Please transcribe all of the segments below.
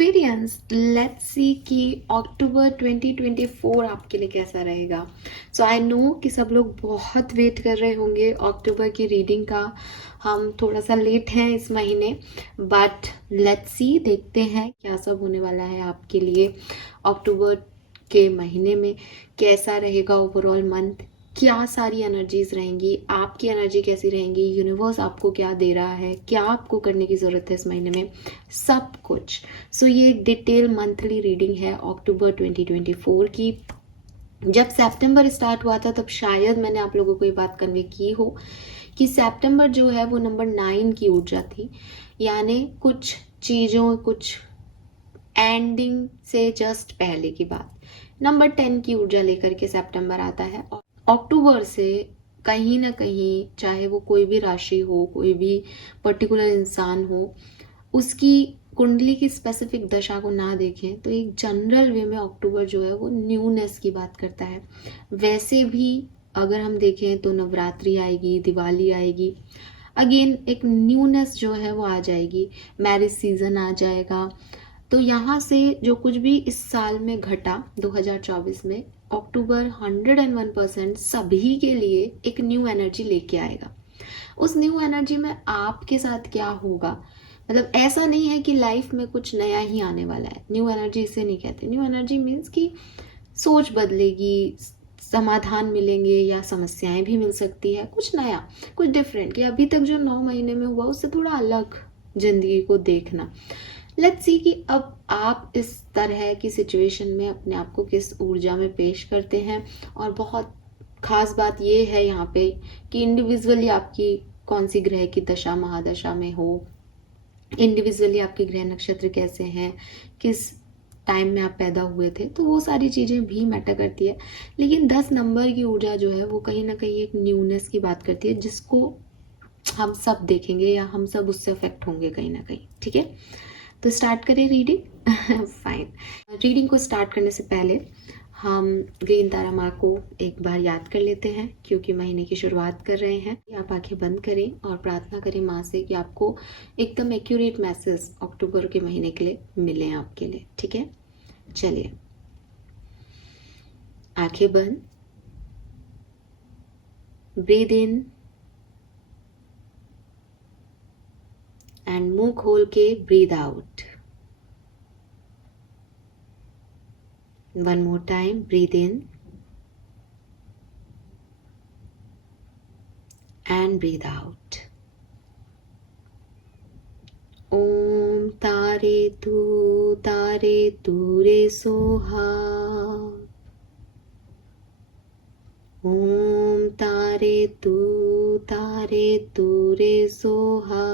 Aquarians, let's see कि अक्टूबर 2024 आपके लिए कैसा रहेगा। सो आई नो कि सब लोग बहुत वेट कर रहे होंगे अक्टूबर की रीडिंग का। हम थोड़ा सा लेट हैं इस महीने, बट लेट्स सी, देखते हैं क्या सब होने वाला है आपके लिए अक्टूबर के महीने में। कैसा रहेगा ओवरऑल मंथ, क्या सारी एनर्जीज रहेंगी, आपकी एनर्जी कैसी रहेंगी, यूनिवर्स आपको क्या दे रहा है, क्या आपको करने की ज़रूरत है इस महीने में, सब कुछ। सो ये एक डिटेल मंथली रीडिंग है अक्टूबर 2024 की। जब सितंबर स्टार्ट हुआ था तब शायद मैंने आप लोगों को ये बात कन्वे की हो कि सितंबर जो है वो नंबर 9 की ऊर्जा थी, यानी कुछ चीज़ों, कुछ एंडिंग से जस्ट पहले की बात। नंबर 10 की ऊर्जा लेकर के सितंबर आता है और अक्टूबर से कहीं ना कहीं, चाहे वो कोई भी राशि हो, कोई भी पर्टिकुलर इंसान हो, उसकी कुंडली की स्पेसिफिक दशा को ना देखें तो एक जनरल वे में अक्टूबर जो है वो न्यूनेस की बात करता है। वैसे भी अगर हम देखें तो नवरात्रि आएगी, दिवाली आएगी, अगेन एक न्यूनेस जो है वो आ जाएगी, मैरिज सीजन आ जाएगा। तो यहाँ से जो कुछ भी इस साल में घटा 2024 में, अक्टूबर 101% सभी के लिए एक न्यू एनर्जी लेके आएगा। उस न्यू एनर्जी में आपके साथ क्या होगा, मतलब ऐसा नहीं है कि लाइफ में कुछ नया ही आने वाला है। न्यू एनर्जी इसे नहीं कहते। न्यू एनर्जी मीन्स कि सोच बदलेगी, समाधान मिलेंगे या समस्याएं भी मिल सकती है, कुछ नया, कुछ डिफरेंट, कि अभी तक जो 9 महीने में हुआ उससे थोड़ा अलग जिंदगी को देखना। लेट्स सी कि अब आप इस तरह की सिचुएशन में अपने आप को किस ऊर्जा में पेश करते हैं। और बहुत खास बात ये है यहाँ पे कि इंडिविजुअली आपकी कौन सी ग्रह की दशा महादशा में हो, इंडिविजुअली आपके ग्रह नक्षत्र कैसे हैं, किस टाइम में आप पैदा हुए थे, तो वो सारी चीज़ें भी मैटर करती है। लेकिन 10 नंबर की ऊर्जा जो है वो कहीं ना कहीं एक न्यूनेस की बात करती है, जिसको हम सब देखेंगे या हम सब उससे अफेक्ट होंगे कहीं ना कहीं। ठीक है, तो स्टार्ट करें रीडिंग। फाइन। रीडिंग को स्टार्ट करने से पहले हम ग्रीन तारा माँ को एक बार याद कर लेते हैं, क्योंकि महीने की शुरुआत कर रहे हैं। आप आंखें बंद करें और प्रार्थना करें माँ से कि आपको एकदम एक्यूरेट मैसेज अक्टूबर के महीने के लिए मिले आपके लिए। ठीक है, चलिए आंखें बंद, ब्रीद इन एंड मुंह खोल के breathe out. One more time, breathe in and breathe out. ओम तारे तू रे सोहा। ओम तारे तू रे सोहा।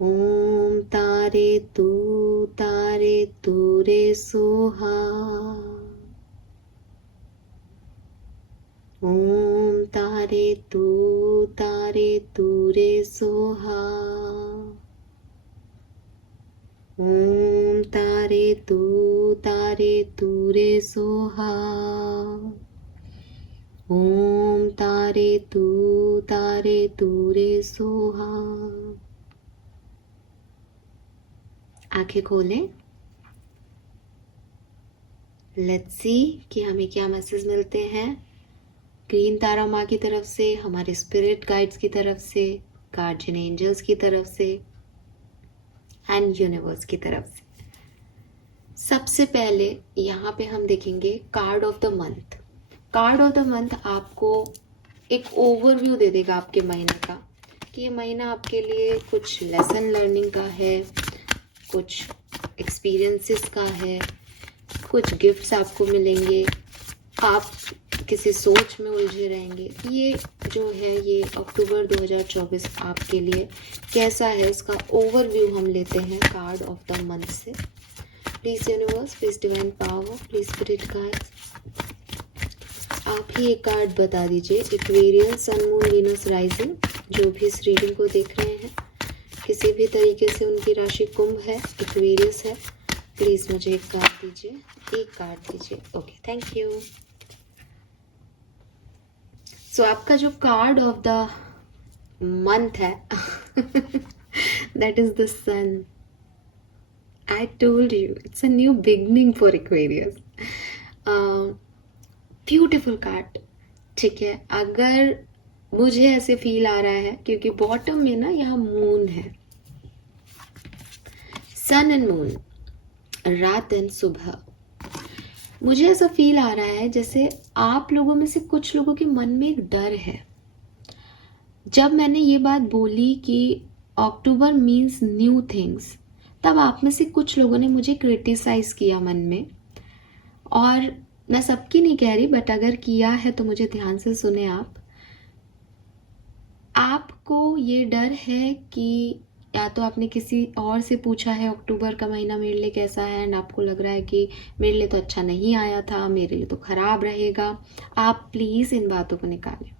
ओम तारे तू रे सोहा। ओम तारे तू रे सोहा। ओम तारे तू रे सोहा। ओम तारे तू रे सोहा। आंखें खोलें। लेट्स सी कि हमें क्या मैसेज मिलते हैं ग्रीन तारा माँ की तरफ से, हमारे स्पिरिट गाइड्स की तरफ से, गार्जियन एंजल्स की तरफ से एंड यूनिवर्स की तरफ से। सबसे पहले यहाँ पे हम देखेंगे card of the month. Card of the month आपको एक ओवरव्यू दे देगा आपके महीने का, कि ये महीना आपके लिए कुछ लेसन लर्निंग का है, कुछ एक्सपीरियंसेस का है, कुछ गिफ्ट्स आपको मिलेंगे, आप किसी सोच में उलझे रहेंगे। ये जो है ये अक्टूबर 2024 आपके लिए कैसा है, इसका ओवरव्यू हम लेते हैं कार्ड ऑफ द मंथ से। Please universe, please divine power, please spirit guides, आप ही एक कार्ड बता दीजिए। एक्वेरियस, सन, मून, वीनस, राइजिंग, जो भी इस रीडिंग को देख रहे हैं, किसी भी तरीके से उनकी राशि कुंभ है, एक्वेरियस है, प्लीज मुझे एक कार्ड दीजिए, एक कार्ड दीजिए। Okay, thank you. सो आपका जो कार्ड ऑफ द मंथ है that is the sun. I told you, it's a new beginning for Aquarius. Beautiful card, ठीक है। अगर मुझे ऐसे फील आ रहा है, क्योंकि बॉटम में ना यहाँ मून है, सन एंड मून, रात एंड सुबह, मुझे ऐसा फील आ रहा है जैसे आप लोगों में से कुछ लोगों के मन में एक डर है। जब मैंने ये बात बोली कि अक्टूबर मीन्स न्यू थिंग्स, तब आप में से कुछ लोगों ने मुझे क्रिटिसाइज किया मन में, और मैं सबकी नहीं कह रही, बट अगर किया है तो मुझे ध्यान से सुने आप। आपको ये डर है कि या तो आपने किसी और से पूछा है अक्टूबर का महीना मेरे लिए कैसा है, एंड आपको लग रहा है कि मेरे लिए तो अच्छा नहीं आया था, मेरे लिए तो खराब रहेगा। आप प्लीज़ इन बातों को निकालें।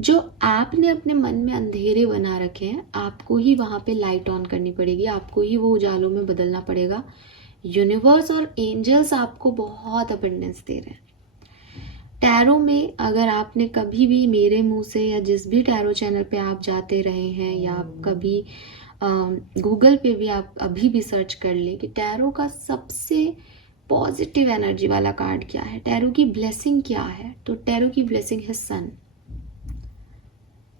जो आपने अपने मन में अंधेरे बना रखे हैं, आपको ही वहाँ पे लाइट ऑन करनी पड़ेगी, आपको ही वो उजालों में बदलना पड़ेगा। यूनिवर्स और एंजल्स आपको बहुत अबंडेंस दे रहे हैं। टैरो में अगर आपने कभी भी मेरे मुंह से या जिस भी टैरो चैनल पे आप जाते रहे हैं, या आप कभी गूगल पे भी आप अभी भी सर्च कर ले कि टैरो का सबसे पॉजिटिव एनर्जी वाला कार्ड क्या है, टैरो की ब्लेसिंग क्या है, तो टैरो की ब्लेसिंग है सन।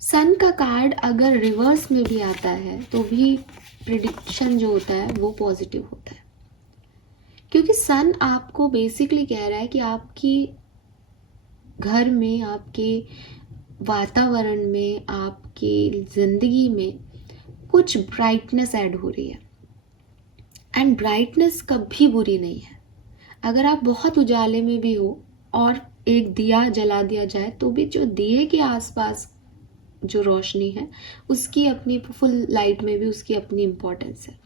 सन का कार्ड अगर रिवर्स में भी आता है तो भी प्रिडिक्शन जो होता है वो पॉजिटिव होता है, क्योंकि सन आपको बेसिकली कह रहा है कि आपकी घर में, आपके वातावरण में, आपकी ज़िंदगी में कुछ ब्राइटनेस ऐड हो रही है। एंड ब्राइटनेस कभी बुरी नहीं है। अगर आप बहुत उजाले में भी हो और एक दिया जला दिया जाए तो भी जो दिए के आसपास जो रोशनी है उसकी अपनी, फुल लाइट में भी उसकी अपनी इम्पोर्टेंस है।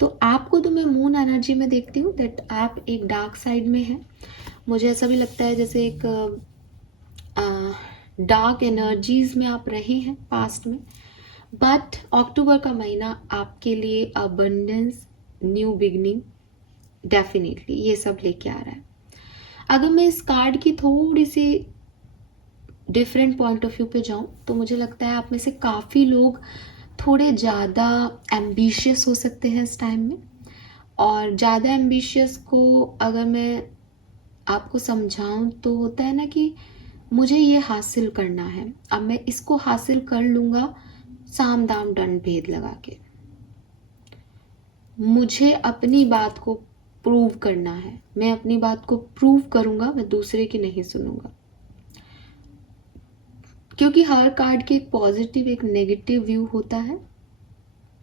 तो आपको तो मैं मून एनर्जी में देखती हूँ दैट आप एक डार्क साइड में हैं। मुझे ऐसा भी लगता है जैसे एक डार्क एनर्जीज में आप रहे हैं पास्ट में, बट अक्टूबर का महीना आपके लिए अबंडेंस, न्यू बिगनिंग, डेफिनेटली ये सब लेके आ रहा है। अगर मैं इस कार्ड की थोड़ी सी डिफरेंट पॉइंट ऑफ व्यू पे जाऊं तो मुझे लगता है आप में से काफ़ी लोग थोड़े ज़्यादा एम्बिशियस हो सकते हैं इस टाइम में। और ज़्यादा एम्बिशियस को अगर मैं आपको समझाऊं तो होता है ना कि मुझे ये हासिल करना है, अब मैं इसको हासिल कर लूँगा साम दाम दंड भेद लगा के, मुझे अपनी बात को प्रूव करना है, मैं अपनी बात को प्रूव करूँगा, मैं दूसरे की नहीं सुनूंगा। क्योंकि हर कार्ड के एक पॉजिटिव एक नेगेटिव व्यू होता है।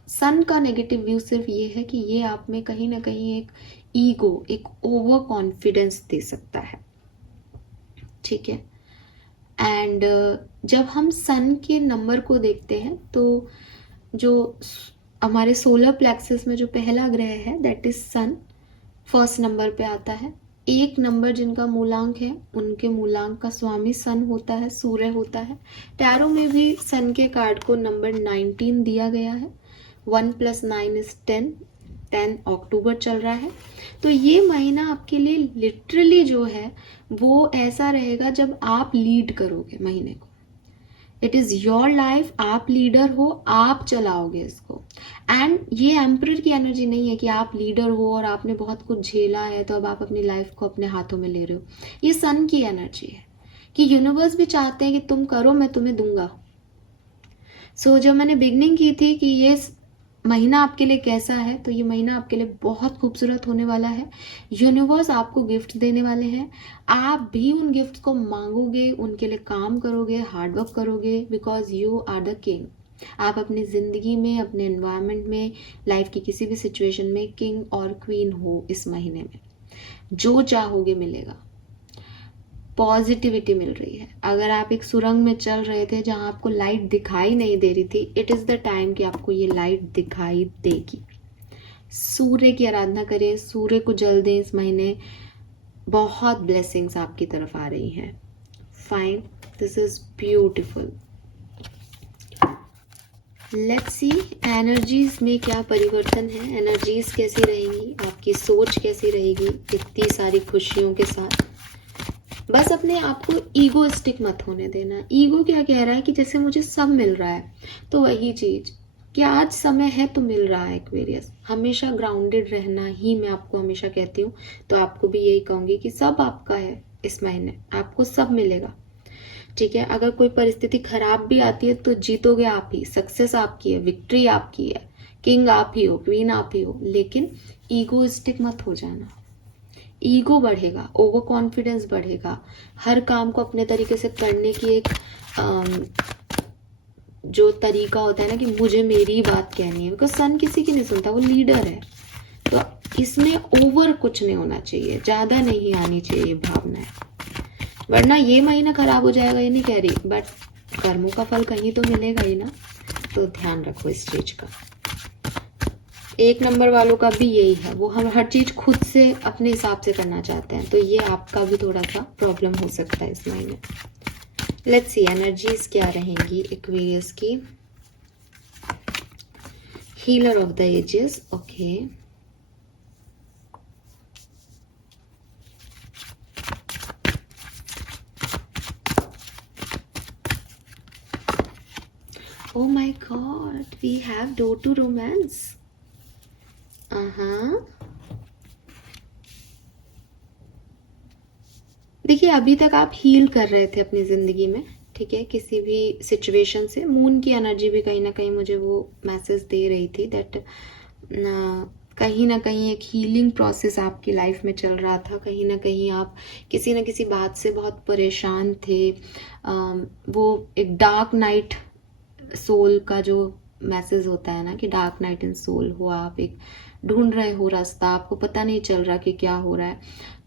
सन का नेगेटिव व्यू सिर्फ ये है कि ये आप में कहीं ना कहीं एक ईगो, एक ओवर कॉन्फिडेंस दे सकता है, ठीक है। एंड जब हम सन के नंबर को देखते हैं तो जो हमारे सोलर प्लेक्सस में जो पहला ग्रह है that is sun, first number पे आता है। एक नंबर जिनका मूलांक है उनके मूलांक का स्वामी सन होता है, सूर्य होता है। टैरो में भी सन के कार्ड को नंबर 19 दिया गया है। 1 + 9 = 10, 10 अक्टूबर चल रहा है। तो ये महीना आपके लिए लिटरली जो है वो ऐसा रहेगा जब आप लीड करोगे महीने को। इट इज़ योर लाइफ, आप लीडर हो, आप चलाओगे इसको। एंड ये एम्परर की एनर्जी नहीं है कि आप लीडर हो और आपने बहुत कुछ झेला है तो अब आप अपनी लाइफ को अपने हाथों में ले रहे हो। ये सन की एनर्जी है कि यूनिवर्स भी चाहते हैं कि तुम करो, मैं तुम्हें दूंगा। सो जब मैंने बिगनिंग की थी कि ये महीना आपके लिए कैसा है, तो ये महीना आपके लिए बहुत खूबसूरत होने वाला है। यूनिवर्स आपको गिफ्ट देने वाले हैं, आप भी उन गिफ्ट को मांगोगे, उनके लिए काम करोगे, हार्डवर्क करोगे, because you are the king. आप अपनी ज़िंदगी में, अपने एनवायरनमेंट में, लाइफ की किसी भी सिचुएशन में किंग और क्वीन हो। इस महीने में जो चाहोगे मिलेगा, पॉजिटिविटी मिल रही है। अगर आप एक सुरंग में चल रहे थे जहां आपको लाइट दिखाई नहीं दे रही थी, इट इज़ द टाइम कि आपको ये लाइट दिखाई देगी। सूर्य की आराधना करिए, सूर्य को जल दें इस महीने, बहुत ब्लेसिंग्स आपकी तरफ आ रही हैं। Fine, this is beautiful. Let's see energies में क्या परिवर्तन है, एनर्जीज कैसी रहेंगी, आपकी सोच कैसी रहेगी इतनी सारी खुशियों के साथ। बस अपने आप को ईगोइस्टिक मत होने देना। ईगो क्या कह रहा है कि जैसे मुझे सब मिल रहा है तो वही चीज़ कि आज समय है तो मिल रहा है। एक्वेरियस हमेशा ग्राउंडेड रहना ही मैं आपको हमेशा कहती हूँ, तो आपको भी यही कहूँगी कि सब आपका है इस महीने, आपको सब मिलेगा। ठीक है, अगर कोई परिस्थिति खराब भी आती है तो जीतोगे आप ही, सक्सेस आपकी है, विक्ट्री आपकी है, किंग आप ही हो, क्वीन आप ही हो। लेकिन ईगोइस्टिक मत हो जाना, ईगो बढ़ेगा, ओवर कॉन्फिडेंस बढ़ेगा, हर काम को अपने तरीके से करने की एक जो तरीका होता है ना कि मुझे मेरी बात कहनी है, बिकॉज सन किसी की नहीं सुनता, वो लीडर है। तो इसमें ओवर कुछ नहीं होना चाहिए, ज़्यादा नहीं आनी चाहिए भावनाएं, वरना ये महीना खराब हो जाएगा ये नहीं कह रही, बट कर्मों का फल कहीं तो मिलेगा ही ना। तो ध्यान रखो इस चीज का। 1 नंबर वालों का भी यही है, वो हम हर चीज खुद से अपने हिसाब से करना चाहते हैं, तो ये आपका भी थोड़ा सा प्रॉब्लम हो सकता है इस महीने। लेट्स सी एनर्जीज क्या रहेंगी एक्वेरियस की। Healer of the ages, okay. Oh my God, we have door to romance. देखिए अभी तक आप हील कर रहे थे अपनी जिंदगी में, ठीक है, किसी भी सिचुएशन से। मून की एनर्जी भी कहीं ना कहीं मुझे वो मैसेज दे रही थी दैट कहीं ना कहीं एक हीलिंग प्रोसेस आपकी लाइफ में चल रहा था। कहीं ना कहीं आप किसी न किसी बात से बहुत परेशान थे। वो एक डार्क नाइट सोल का जो मैसेज होता है ना कि डार्क नाइट इन सोल हो, आप एक ढूंढ रहे हो रास्ता, आपको पता नहीं चल रहा कि क्या हो रहा है,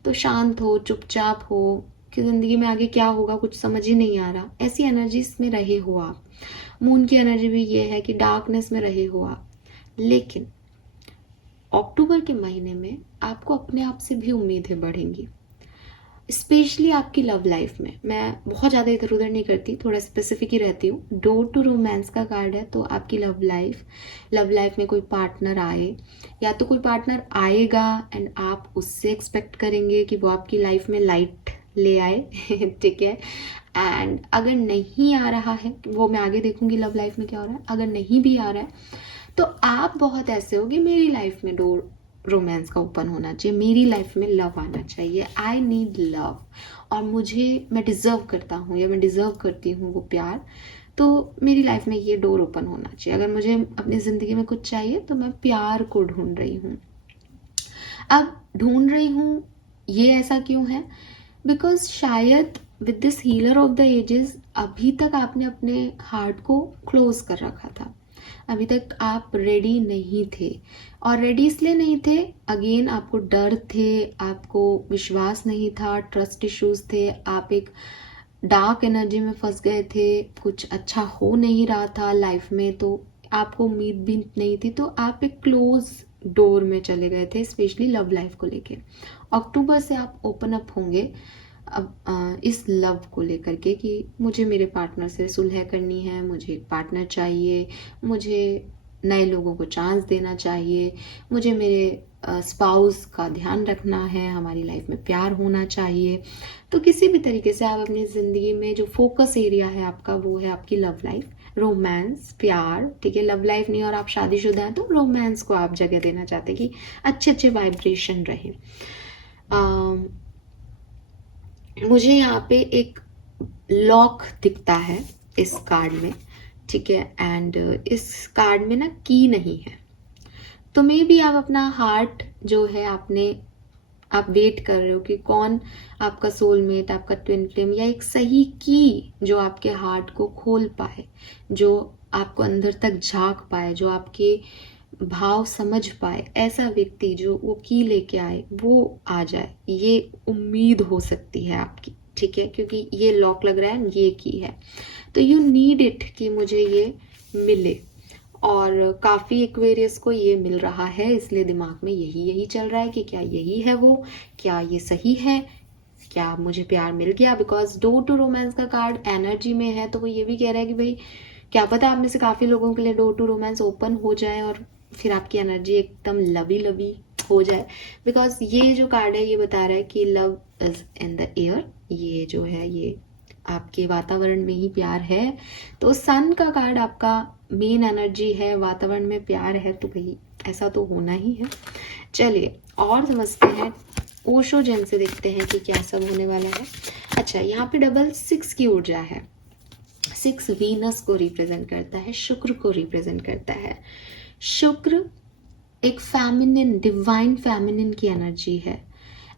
तो शांत हो, चुपचाप हो कि जिंदगी में आगे क्या होगा कुछ समझ ही नहीं आ रहा, ऐसी एनर्जीज में रहे हो आप। मून की एनर्जी भी ये है कि डार्कनेस में रहे हो आप। लेकिन अक्टूबर के महीने में आपको अपने आप से भी उम्मीदें बढ़ेंगी, स्पेशली आपकी लव लाइफ में। मैं बहुत ज़्यादा इधर उधर नहीं करती, थोड़ा स्पेसिफिक ही रहती हूँ। डोर टू रोमांस का कार्ड है, तो आपकी लव लाइफ में कोई पार्टनर आए, या तो कोई पार्टनर आएगा एंड आप उससे एक्सपेक्ट करेंगे कि वो आपकी लाइफ में लाइट ले आए ठीक है। एंड अगर नहीं आ रहा है, वो मैं आगे देखूंगी लव लाइफ में क्या हो रहा है। अगर नहीं भी आ रहा है तो आप बहुत ऐसे हो कि मेरी लाइफ में डोर रोमांस का ओपन होना चाहिए, मेरी लाइफ में लव आना चाहिए, आई नीड लव, और मैं डिज़र्व करता हूँ या मैं डिज़र्व करती हूँ वो प्यार, तो मेरी लाइफ में ये डोर ओपन होना चाहिए। अगर मुझे अपनी ज़िंदगी में कुछ चाहिए तो मैं प्यार को ढूंढ रही हूँ। अब ढूंढ रही हूँ ये ऐसा क्यों है, बिकॉज शायद with this healer of the ages अभी तक आपने अपने हार्ट को क्लोज कर रखा था, अभी तक आप रेडी नहीं थे। और रेडी इसलिए नहीं थे, अगेन आपको डर थे, आपको विश्वास नहीं था, ट्रस्ट इश्यूज थे, आप एक डार्क एनर्जी में फंस गए थे, कुछ अच्छा हो नहीं रहा था लाइफ में, तो आपको उम्मीद भी नहीं थी, तो आप एक क्लोज डोर में चले गए थे, स्पेशली लव लाइफ को लेके। अक्टूबर से आप ओपन अप होंगे अब इस लव को लेकर के कि मुझे मेरे पार्टनर से सुलह करनी है, मुझे एक पार्टनर चाहिए, मुझे नए लोगों को चांस देना चाहिए, मुझे मेरे स्पाउस का ध्यान रखना है, हमारी लाइफ में प्यार होना चाहिए। तो किसी भी तरीके से आप अपनी ज़िंदगी में जो फोकस एरिया है आपका वो है आपकी लव लाइफ, रोमांस, प्यार, ठीक है। लव लाइफ नहीं और आप शादीशुदा हैं तो रोमांस को आप जगह देना चाहते हैं कि अच्छे अच्छे वाइब्रेशन रहे। मुझे यहाँ पे एक लॉक दिखता है इस कार्ड में, ठीक है, एंड इस कार्ड में ना की नहीं है, तो मे भी आप अपना हार्ट जो है आप वेट कर रहे हो कि कौन आपका सोलमेट, आपका ट्विन फ्लेम, या एक सही की जो आपके हार्ट को खोल पाए, जो आपको अंदर तक झांक पाए, जो आपके भाव समझ पाए, ऐसा व्यक्ति जो वो की लेके आए वो आ जाए, ये उम्मीद हो सकती है आपकी, ठीक है, क्योंकि ये लॉक लग रहा है, ये की है, तो यू नीड इट कि मुझे ये मिले। और काफ़ी एक्वेरियस को ये मिल रहा है, इसलिए दिमाग में यही चल रहा है कि क्या यही है वो, क्या ये सही है, क्या मुझे प्यार मिल गया। बिकॉज डोर टू रोमांस का कार्ड एनर्जी में है, तो वो ये भी कह रहा है कि भाई क्या पता आप में से काफ़ी लोगों के लिए डोर टू रोमांस ओपन हो जाए और फिर आपकी एनर्जी एकदम लवी लवी हो जाए। बिकॉज ये जो कार्ड है ये बता रहा है कि love is in the air, ये जो है ये आपके वातावरण में ही प्यार है। तो सन का कार्ड आपका मेन एनर्जी है, वातावरण में प्यार है, तो भाई ऐसा तो होना ही है। चलिए और समझते हैं, ओशो जैन से देखते हैं कि क्या सब होने वाला है। अच्छा, यहाँ पे डबल 6 की ऊर्जा है। 6 वीनस को रिप्रेजेंट करता है, शुक्र को रिप्रेजेंट करता है। शुक्र एक फेमिनिन, डिवाइन फेमिनिन की एनर्जी है।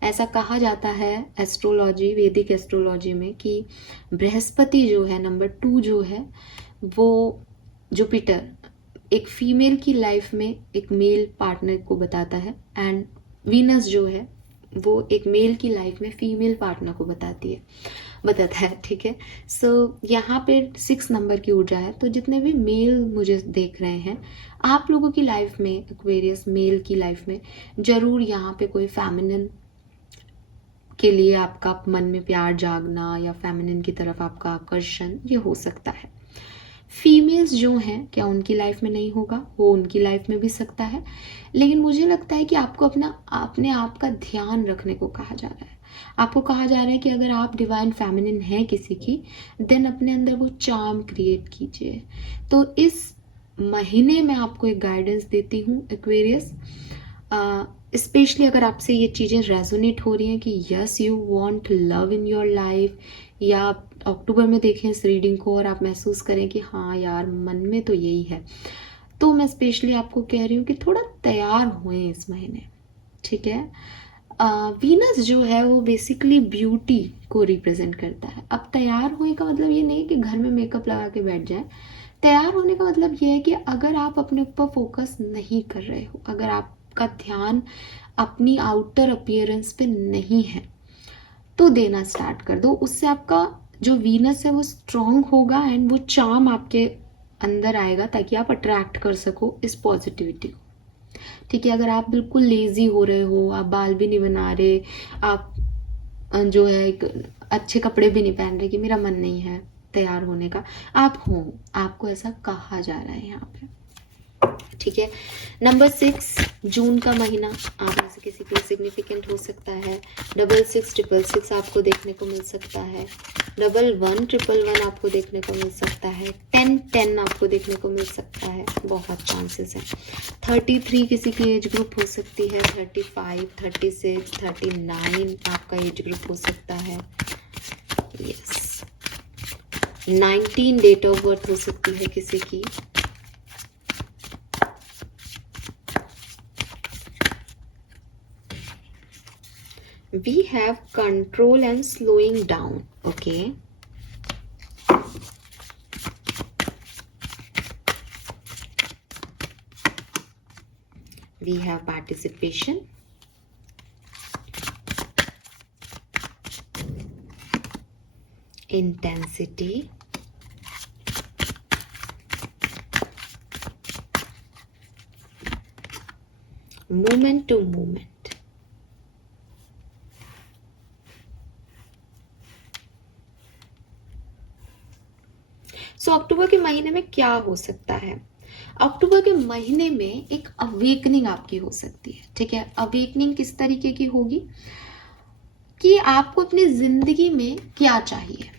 ऐसा कहा जाता है एस्ट्रोलॉजी, वैदिक एस्ट्रोलॉजी में, कि बृहस्पति जो है, नंबर 2 जो है, वो जुपिटर एक फीमेल की लाइफ में एक मेल पार्टनर को बताता है, एंड वीनस जो है वो एक मेल की लाइफ में फीमेल पार्टनर को बताता है। ठीक है, सो यहाँ पे 6 नंबर की ऊर्जा है। तो जितने भी मेल मुझे देख रहे हैं, आप लोगों की लाइफ में, एक्वेरियस मेल की लाइफ में जरूर यहाँ पे कोई फेमिनिन के लिए आपका मन में प्यार जागना या फेमिनिन की तरफ आपका आकर्षण, ये हो सकता है। फीमेल्स जो हैं, क्या उनकी लाइफ में नहीं होगा? वो उनकी लाइफ में भी सकता है, लेकिन मुझे लगता है कि आपको अपने आप का ध्यान रखने को कहा जा रहा है। आपको कहा जा रहा है कि अगर आप डिवाइन फेमिनिन हैं किसी की, देन अपने अंदर वो चार्म क्रिएट कीजिए। तो इस महीने में आपको एक गाइडेंस देती हूँ एक्वेरियस, स्पेशली अगर आपसे ये चीज़ें रेजोनेट हो रही हैं कि yes you want love in your life, या अक्टूबर में देखें इस रीडिंग को और आप महसूस करें कि हाँ यार मन में तो यही है, तो मैं स्पेशली आपको कह रही हूँ कि थोड़ा तैयार हुए इस महीने। ठीक है, वीनस जो है वो बेसिकली ब्यूटी को रिप्रेजेंट करता है। अब तैयार होने का मतलब ये नहीं कि घर में मेकअप लगा के बैठ जाए। तैयार होने का मतलब ये है कि अगर आप अपने ऊपर फोकस नहीं कर रहे हो, अगर आपका ध्यान अपनी आउटर अपीयरेंस पे नहीं है, तो देना स्टार्ट कर दो। उससे आपका जो वीनस है वो स्ट्रांग होगा एंड वो चार्म आपके अंदर आएगा, ताकि आप अट्रैक्ट कर सको इस पॉजिटिविटी को। ठीक है, अगर आप बिल्कुल लेजी हो रहे हो, आप बाल भी नहीं बना रहे, आप जो है एक अच्छे कपड़े भी नहीं पहन रहे, कि मेरा मन नहीं है तैयार होने का, आप हो, आपको ऐसा कहा जा रहा है यहाँ पे। ठीक है, नंबर 6 जून का महीना आप में से किसी के लिए सिग्निफिकेंट हो सकता है। 6666 आपको देखने को मिल सकता है। 1111 आपको देखने को मिल सकता है। 1010 आपको देखने को मिल सकता है, बहुत चांसेस है। 33 किसी की एज ग्रुप हो सकती है। 35, 36, 39 आपका एज ग्रुप हो सकता है। यस, 19 डेट ऑफ बर्थ हो सकती है किसी की। We have control and slowing down. Okay, we have participation, intensity, moment to moment. सो अक्टूबर के महीने में क्या हो सकता है? अक्टूबर के महीने में एक अवेकनिंग आपकी हो सकती है। ठीक है, अवेकनिंग किस तरीके की होगी कि आपको अपनी जिंदगी में क्या चाहिए।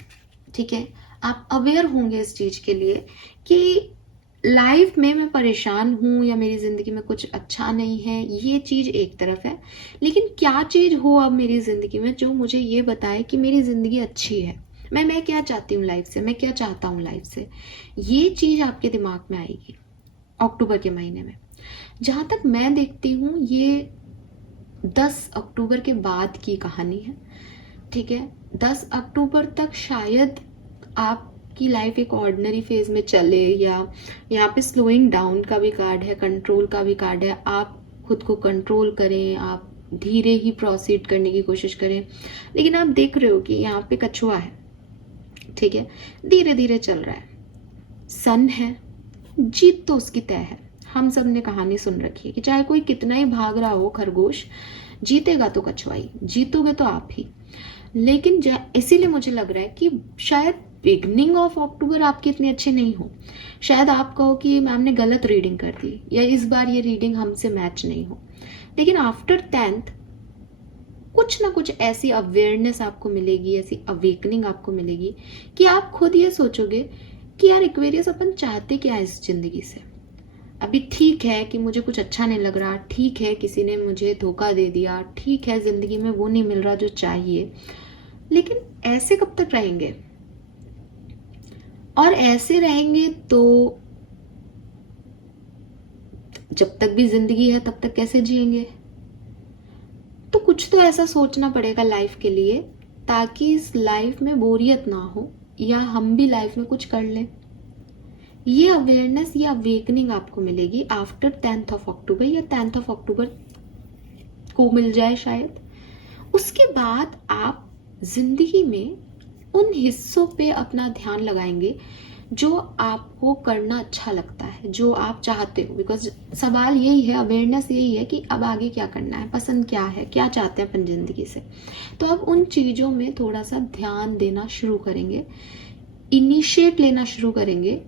ठीक है, आप अवेयर होंगे इस चीज के लिए कि लाइफ में मैं परेशान हूं या मेरी जिंदगी में कुछ अच्छा नहीं है, ये चीज एक तरफ है, लेकिन क्या चीज हो अब मेरी जिंदगी में जो मुझे ये बताए कि मेरी जिंदगी अच्छी है, मैं क्या चाहती हूँ लाइफ से, मैं क्या चाहता हूँ लाइफ से, ये चीज आपके दिमाग में आएगी अक्टूबर के महीने में। जहां तक मैं देखती हूँ ये 10 अक्टूबर के बाद की कहानी है। ठीक है, 10 अक्टूबर तक शायद आपकी लाइफ एक ऑर्डिनरी फेज में चले, या यहाँ पे स्लोइंग डाउन का भी कार्ड है, कंट्रोल का भी कार्ड है। आप खुद को कंट्रोल करें, आप धीरे ही प्रोसीड करने की कोशिश करें, लेकिन आप देख रहे हो कि यहाँ पे कछुआ है। ठीक है, धीरे धीरे चल रहा है, सन है, जीत तो उसकी तय है। हम सब ने कहानी सुन रखी है कि चाहे कोई कितना ही भाग रहा हो खरगोश, जीतेगा तो कछुआ ही, जीतोगे तो आप ही। लेकिन इसीलिए मुझे लग रहा है कि शायद बिगनिंग ऑफ अक्टूबर आपकी इतनी अच्छी नहीं हो। शायद आप कहो कि मैम ने गलत रीडिंग कर दी, या इस बार ये रीडिंग हमसे मैच नहीं हो। लेकिन आफ्टर 10th कुछ ना कुछ ऐसी अवेयरनेस आपको मिलेगी, ऐसी अवेकनिंग आपको मिलेगी कि आप खुद ये सोचोगे कि यार एक्वेरियस अपन चाहते क्या है इस जिंदगी से। अभी ठीक है कि मुझे कुछ अच्छा नहीं लग रहा, ठीक है किसी ने मुझे धोखा दे दिया, ठीक है जिंदगी में वो नहीं मिल रहा जो चाहिए, लेकिन ऐसे कब तक रहेंगे? और ऐसे रहेंगे तो जब तक भी जिंदगी है तब तक कैसे जिएंगे? तो कुछ तो ऐसा सोचना पड़ेगा लाइफ के लिए ताकि इस लाइफ में बोरियत ना हो, या हम भी लाइफ में कुछ कर लें। ये अवेयरनेस या अवेकनिंग आपको मिलेगी आफ्टर 10th ऑफ अक्टूबर, या 10th ऑफ अक्टूबर को मिल जाए शायद। उसके बाद आप जिंदगी में उन हिस्सों पे अपना ध्यान लगाएंगे जो आपको करना अच्छा लगता है, जो आप चाहते हो। बिकॉज सवाल यही है, अवेयरनेस यही है कि अब आगे क्या करना है, पसंद क्या है, क्या चाहते हैं अपन जिंदगी से। तो अब उन चीज़ों में थोड़ा सा ध्यान देना शुरू करेंगे, इनिशिएट लेना शुरू करेंगे।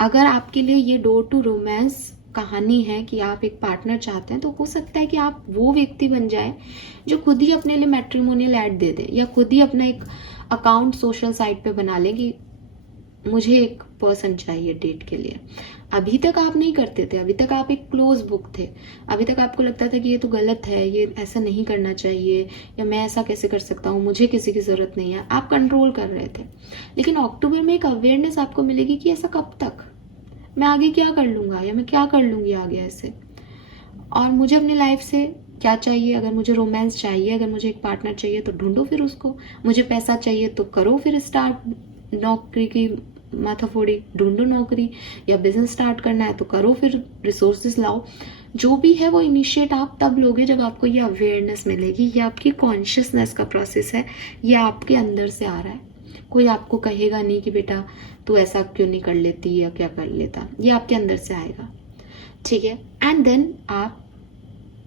अगर आपके लिए ये डोर टू रोमांस कहानी है कि आप एक पार्टनर चाहते हैं, तो हो सकता है कि आप वो व्यक्ति बन जाए जो खुद ही अपने लिए मैट्रिमोनियल ऐड दे दे, या खुद ही अपना एक अकाउंट सोशल साइट पे बना ले कि मुझे एक पर्सन चाहिए डेट के लिए। अभी तक आप नहीं करते थे, अभी तक आप एक क्लोज बुक थे, अभी तक आपको लगता था कि ये तो गलत है, ये ऐसा नहीं करना चाहिए, या मैं ऐसा कैसे कर सकता हूँ, मुझे किसी की जरूरत नहीं है, आप कंट्रोल कर रहे थे। लेकिन अक्टूबर में एक अवेयरनेस आपको मिलेगी कि ऐसा कब तक, मैं आगे क्या कर लूंगा या मैं क्या कर लूंगी आगे ऐसे, और मुझे अपनी लाइफ से क्या चाहिए। अगर मुझे रोमांस चाहिए, अगर मुझे एक पार्टनर चाहिए तो ढूंढो फिर उसको, मुझे पैसा चाहिए तो करो फिर स्टार्ट, नौकरी की माथाफोड़ी ढूंढो नौकरी, या बिजनेस स्टार्ट करना है तो करो फिर, रिसोर्सेज लाओ। जो भी है वो इनिशिएट आप तब लोगे जब आपको ये अवेयरनेस मिलेगी। ये आपकी कॉन्शियसनेस का प्रोसेस है, ये आपके अंदर से आ रहा है। कोई आपको कहेगा नहीं कि बेटा तू ऐसा क्यों नहीं कर लेती या क्या कर लेता, ये आपके अंदर से आएगा, ठीक है। एंड देन आप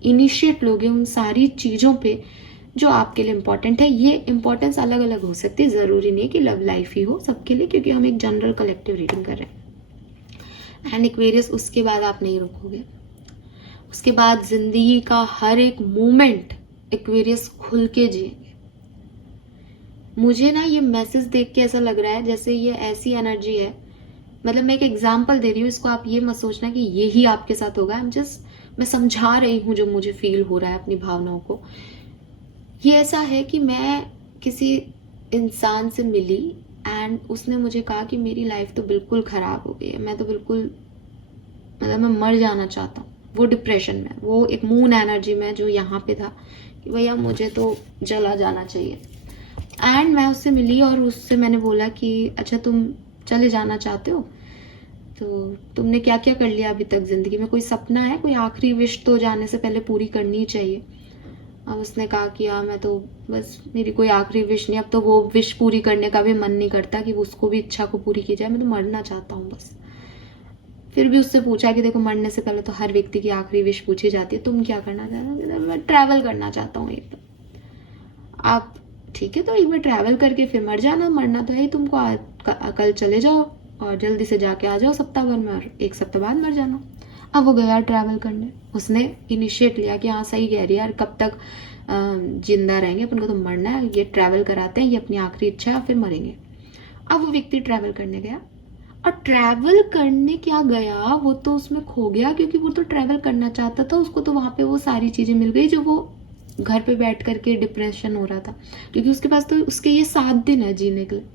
इनिशिएट लोगे उन सारी चीज़ों पे जो आपके लिए इंपॉर्टेंट है। ये इंपॉर्टेंस अलग अलग हो सकती है, ज़रूरी नहीं कि लव लाइफ ही हो सबके लिए, क्योंकि हम एक जनरल कलेक्टिव रीडिंग कर रहे हैं। एंड एक्वेरियस, उसके बाद आप नहीं रुकोगे, उसके बाद जिंदगी का हर एक मोमेंट एक्वेरियस खुल के जिएंगे। मुझे ना ये मैसेज देख के ऐसा लग रहा है जैसे ये ऐसी एनर्जी है, मतलब मैं एक एग्जाम्पल दे रही हूँ, इसको आप ये मत सोचना कि यही आपके साथ होगा। मैं समझा रही हूँ जो मुझे फील हो रहा है अपनी भावनाओं को। ये ऐसा है कि मैं किसी इंसान से मिली एंड उसने मुझे कहा कि मेरी लाइफ तो बिल्कुल ख़राब हो गई है, मैं तो बिल्कुल, मतलब मैं मर जाना चाहता हूँ। वो डिप्रेशन में, वो एक मून एनर्जी में जो यहाँ पे था कि भैया मुझे तो जला जाना चाहिए। एंड मैं उससे मिली और उससे मैंने बोला कि अच्छा तुम चले जाना चाहते हो, तो तुमने क्या क्या कर लिया अभी तक ज़िंदगी में, कोई सपना है, कोई आखिरी विश तो जाने से पहले पूरी करनी ही चाहिए। अब उसने कहा कि हाँ मैं तो बस, मेरी कोई आखिरी विश नहीं, अब तो वो विश पूरी करने का भी मन नहीं करता कि उसको भी इच्छा को पूरी की जाए, मैं तो मरना चाहता हूँ बस। फिर भी उससे पूछा कि देखो मरने से पहले तो हर व्यक्ति की आखिरी विश पूछी जाती है, तुम क्या करना चाहते हो? मैं ट्रैवल करना चाहता हूँ एकदम। आप ठीक है, तो एक बार ट्रैवल करके फिर मर जाना, मरना तो है ही तुमको, कल चले जाओ और जल्दी से जाके आ जाओ सप्ताह भर में, और एक सप्ताह बाद मर जाना। अब वो गया ट्रैवल करने, उसने इनिशिएट लिया कि हाँ सही कह रही है यार, कब तक जिंदा रहेंगे, अपन को तो मरना है, ये ट्रैवल कराते हैं, ये अपनी आखिरी इच्छा है, फिर मरेंगे। अब वो व्यक्ति ट्रैवल करने गया, और ट्रैवल करने क्या गया, वो तो उसमें खो गया, क्योंकि वो तो ट्रैवल करना चाहता था, उसको तो वहां पे वो सारी चीजें मिल गई जो वो घर पे बैठ करके डिप्रेशन हो रहा था, क्योंकि उसके पास तो उसके ये 7 दिन है जीने के लिए।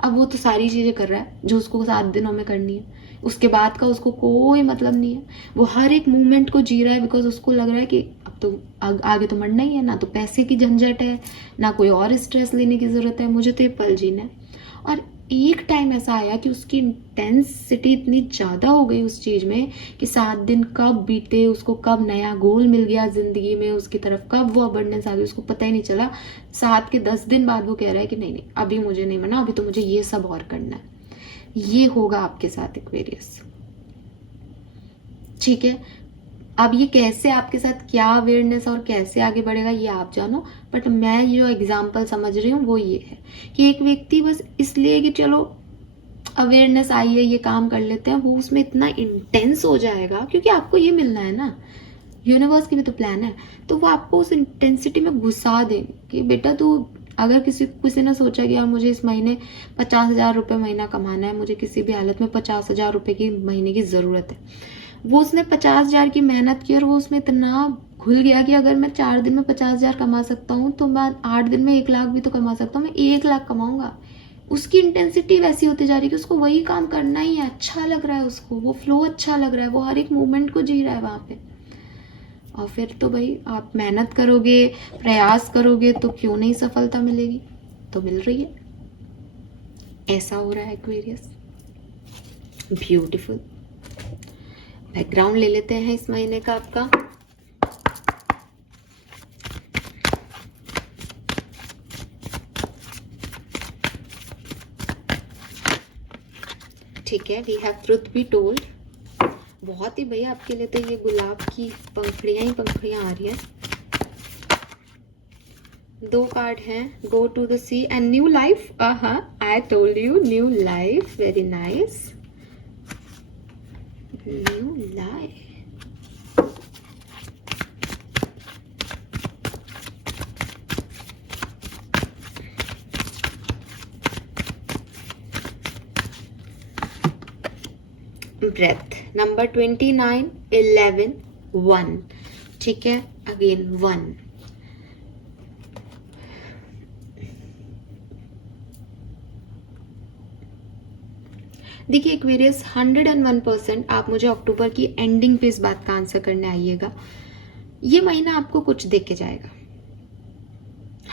अब वो तो सारी चीजें कर रहा है जो उसको 7 दिनों में करनी है, उसके बाद का उसको कोई मतलब नहीं है। वो हर एक मूवमेंट को जी रहा है, बिकॉज उसको लग रहा है कि अब तो आगे तो मरना ही है, ना तो पैसे की झंझट है, ना कोई और स्ट्रेस लेने की जरूरत है, मुझे तो ये पल जीना है। और एक टाइम ऐसा आया कि उसकी इंटेंसिटी इतनी ज़्यादा हो गई उस चीज़ में कि 7 दिन कब बीते, उसको कब नया गोल मिल गया ज़िंदगी में, उसकी तरफ कब वो अबंडेंस आ गई, उसको पता ही नहीं चला। 7 के 10 दिन बाद वो कह रहा है कि नहीं नहीं अभी मुझे नहीं मरना, अभी तो मुझे ये सब और करना है। ये होगा आपके साथ एक्वेरियस, ठीक है। अब ये कैसे आपके साथ क्या अवेयरनेस और कैसे आगे बढ़ेगा ये आप जानो, बट मैं जो एग्जाम्पल समझ रही हूँ वो ये है कि एक व्यक्ति बस इसलिए कि चलो अवेयरनेस आई है ये काम कर लेते हैं, वो उसमें इतना इंटेंस हो जाएगा, क्योंकि आपको ये मिलना है ना, यूनिवर्स की भी तो प्लान है, तो वो आपको उस इंटेंसिटी में घुसा देंगे कि बेटा तू, अगर किसी ने सोचा कि यार मुझे इस महीने 50,000 रुपये महीना कमाना है, मुझे किसी भी हालत में 50,000 रुपये की महीने की ज़रूरत है, वो उसने 50,000 की मेहनत की और वो उसमें इतना घुल गया कि अगर मैं 4 दिन में 50,000 कमा सकता हूँ तो मैं 8 दिन में 1 लाख भी तो कमा सकता हूँ, मैं 1 लाख कमाऊंगा। उसकी इंटेंसिटी वैसी होती जा रही है कि उसको वही काम करना ही है, अच्छा लग रहा है उसको, वो फ्लो अच्छा लग रहा है, वो हर एक मोमेंट को जी रहा है वहाँ पे। और फिर तो भाई आप मेहनत करोगे, प्रयास करोगे तो क्यों नहीं सफलता मिलेगी, तो मिल रही है। ऐसा हो रहा है एक्वेरियस। ब्यूटीफुल। बैकग्राउंड ले लेते हैं इस महीने का आपका। ठीक है, we have truth be told. बहुत ही भैया आपके लिए तो ये गुलाब की पंखड़ियां ही पंखड़ियां आ रही है। 2 कार्ड हैं, go to the sea and new life. I told you, new life, very nice, new life. Breath number 29, 11, 1। ठीक है, अगेन 1। देखिए एक्वेरियस, 101% आप मुझे अक्टूबर की एंडिंग पे इस बात का आंसर करने आइएगा। ये महीना आपको कुछ दे के जाएगा,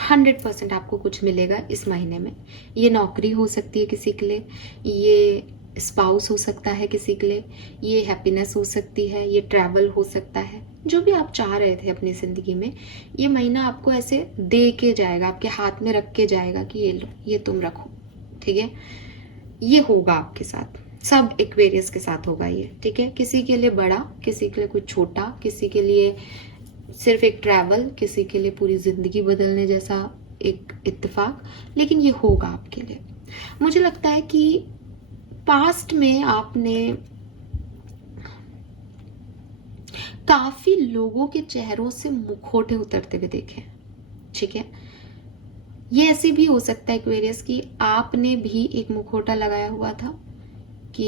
100% आपको कुछ मिलेगा इस महीने में। ये नौकरी हो सकती है किसी के लिए, ये स्पाउस हो सकता है किसी के लिए, ये हैप्पीनेस हो सकती है, ये ट्रैवल हो सकता है, जो भी आप चाह रहे थे अपनी ज़िंदगी में, ये महीना आपको ऐसे दे के जाएगा, आपके हाथ में रख के जाएगा कि ये लो, ये तुम रखो। ठीक है, ये होगा आपके साथ, सब एक्वेरियस के साथ होगा ये। ठीक है, किसी के लिए बड़ा, किसी के लिए कुछ छोटा, किसी के लिए सिर्फ एक ट्रैवल, किसी के लिए पूरी ज़िंदगी बदलने जैसा एक इत्तेफाक, लेकिन ये होगा आपके लिए। मुझे लगता है कि पास्ट में आपने काफी लोगों के चेहरों से मुखौटे उतरते हुए देखे। ठीक है, ये ऐसे भी हो सकता है एक्वेरियस कि आपने भी एक मुखौटा लगाया हुआ था कि